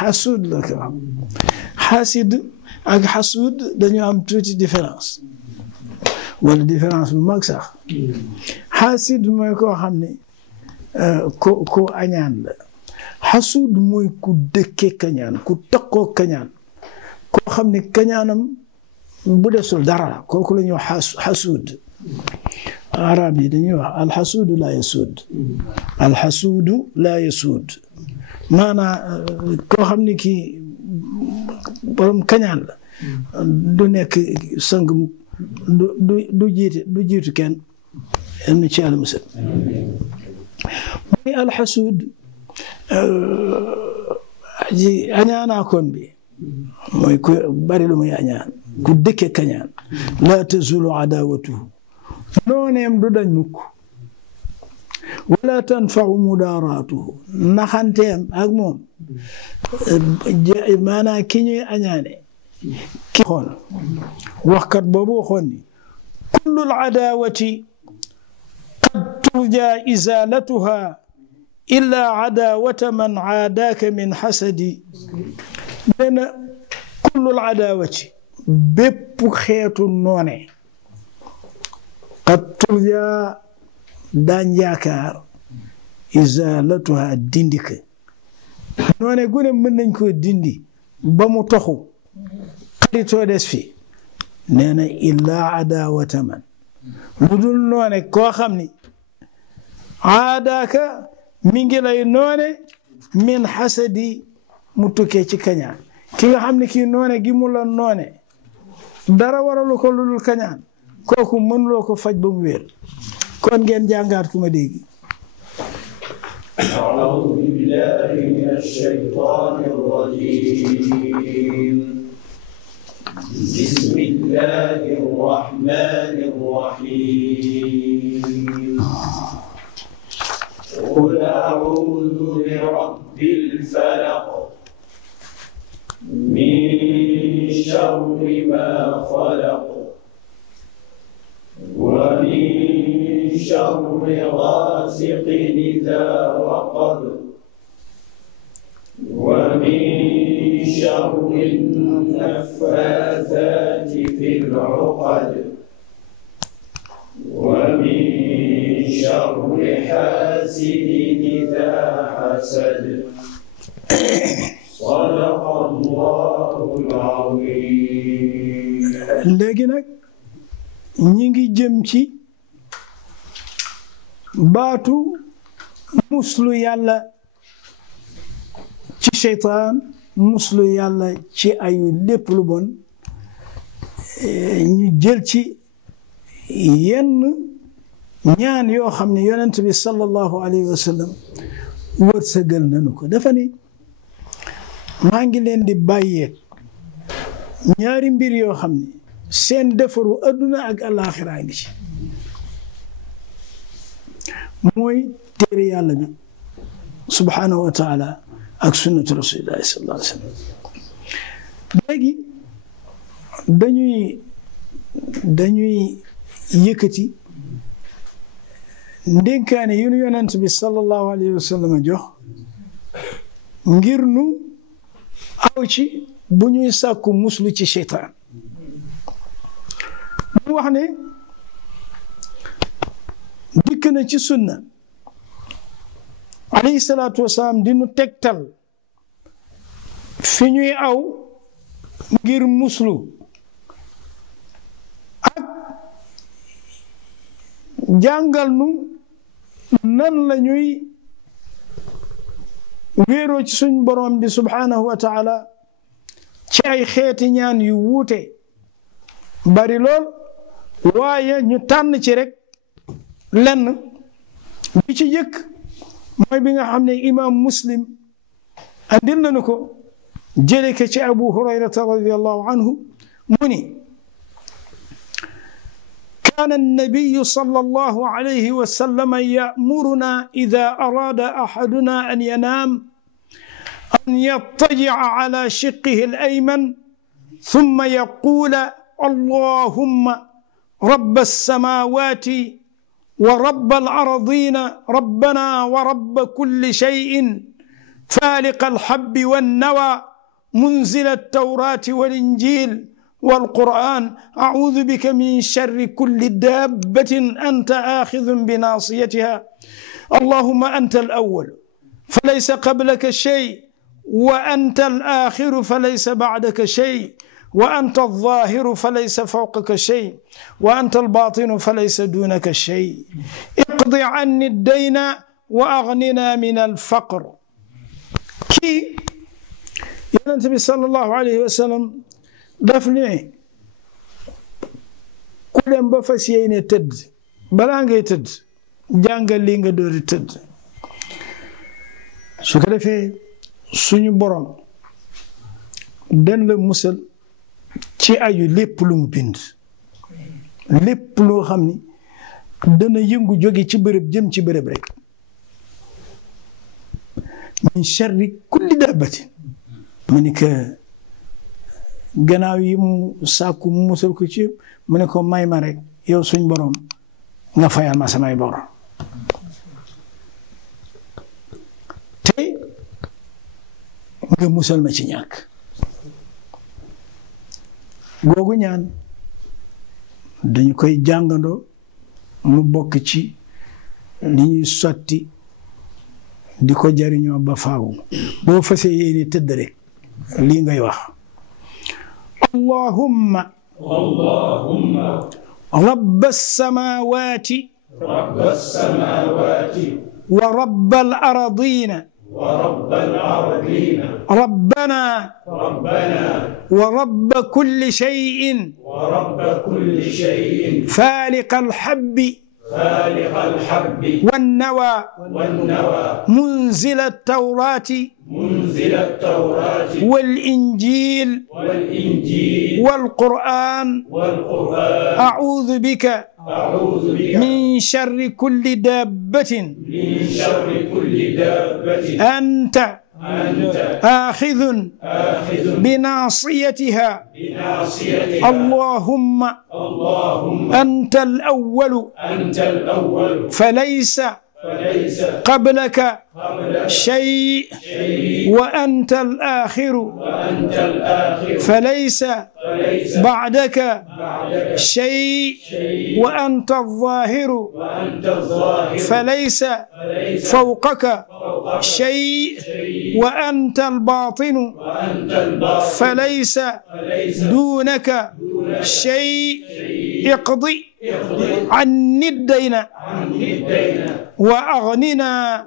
xasuud la ko wax xaasid ak xasuud dañoo am tuuti différence wala différence bu mag sax xaasid mooy koo xam ne ko añaan la xasuud mooy ku dëkkee kañaan ku takkoo kañaan koo xam ne kañaanam bu desul dara la kooku la ñuy wax xasuud arab yi dañuy wax alxasuudu laa yasuud alxasuudu laa yasuud maanaa koo xam ne kii borom kañaan la du nekk sang du jiitu kenn am na ci Yàlla musal muy alxasuud ji añaanaakoon bi mooy ku bari lu muy añaan ku dëkke kañaan laa tazulu adaawatuhu nooneem du dañ mukk wala tanfau mudaaraatuhu naxanteem ak moom maanaam ki ñuy añaane ki xool waxkat boobu waxoon ni kullu al-adaawati qad turjaa izaalatuha illa adaawata man aadaaka min xasadi nee na kullu al-adaawati bépp xeetu noone qad turjaa daañ yaakaar izaalatuha dindi ko noone gune mën nañ koo dindi ba mu toxu xaritoo des fi nee na illaa adaawata man lu dul noone koo xam ni aadaaka mi ngi lay noone min xasadi mu tukkee ci kañaan ki nga xam ne kii noone gi mu la noone dara waralu ko lu dul kañaan kooku mënuloo ko faj ba mu wér kon ngeen jàngaat ku ma dégg أعوذ بالله من الشيطان الرجيم بسم الله الرحمن الرحيم قل أعوذ برب الفلق من شر ما خلق ومن شر غاسق إذا وقب ومن شر النفاثات في العقد ومن شر حاسد إذا حسد صدق الله العظيم. léegi nag ñi ngi jëm ci baatu muslu yàlla ci seytaan muslu yàlla ci ayu lépp lu bon ñu jël ci yenn ñaan yoo xam ne yonent bi sallallahu alayhi wa sallam wërsëgal nañu ko dafa ni maa ngi leen di bàyyeeg ñaari mbir yoo xam ne seen defaru adduna ak àllaaxira ngi ci mooy téere yàlla bi subhanahu wa taala ak sunnatu rasulillahi sallallahu alayhi wa sallam léegi dañuy yëkkati ndénkaane yu nu yonent bi sallallahu alayhi wa sallam jox ngir nu aw ci bu ñuy sàkku muslu ci seytaan mu wax ne dikk na ci sunna alayhi salaatu wasalaam di nu tegtal fi ñuy aw ngir muslu ak jàngal nu nan la ñuy wéeroo ci suñ borom bi subhanahu wa taala ci ay xeeti ñaan yu wuute bari lool waaye ñu tànn ci rek lenn bi ci jëkk mooy bi nga xam ne imam muslim andil nañu ko jële ke ci abu hurayrata radiyallahu anhu mu ni كان النبي صلى الله عليه وسلم يأمرنا إذا أراد أحدنا أن ينام أن يضطجع على شقه الأيمن ثم يقول اللهم رب السماوات ورب الأرضين ربنا ورب كل شيء فالق الحب والنوى منزل التوراة والإنجيل والقرآن أعوذ بك من شر كل دابة أنت آخذ بناصيتها اللهم أنت الأول فليس قبلك شيء وأنت الآخر فليس بعدك شيء وأنت الظاهر فليس فوقك شيء وأنت الباطن فليس دونك شيء اقض عني الدين وأغننا من الفقر كي ينتبه صلى الله عليه وسلم daf ne ku dem ba fas yéene tëdd balaa ngay tëdd jàngal lii nga doori tëdd su ko defee suñu borom den la musal ci ayu lépp lu mu bind lépp loo xam ni dana yëngu jóge ci bërëb jëm ci bërëb rek min sharri kulli dabbatin mu ni que gannaaw yi mu sàkku mu musal ko ci mu ne ko may ma rek yow suñ borom nga fayal ma samay bor te nga musal ma ci ñàkk googu ñaan dañu koy jàngandoo mu bokk ci li ñuy sotti di ko jariñoo ba faaw boo fasee yéene tëdd rek lii ngay wax اللهم رب السماوات ورب الأرضين ربنا ورب كل شيء فالق الحب والنوى منزل التوراة والإنجيل والقرآن أعوذ بك من شر كل دابة أنت آخذ بناصيتها اللهم أنت الأول فليس قبلك شيء وأنت الآخر فليس بعدك شيء وأنت الظاهر فليس فوقك شيء وأنت الباطن فليس دونك شيء اقضي عني الدين وأغننا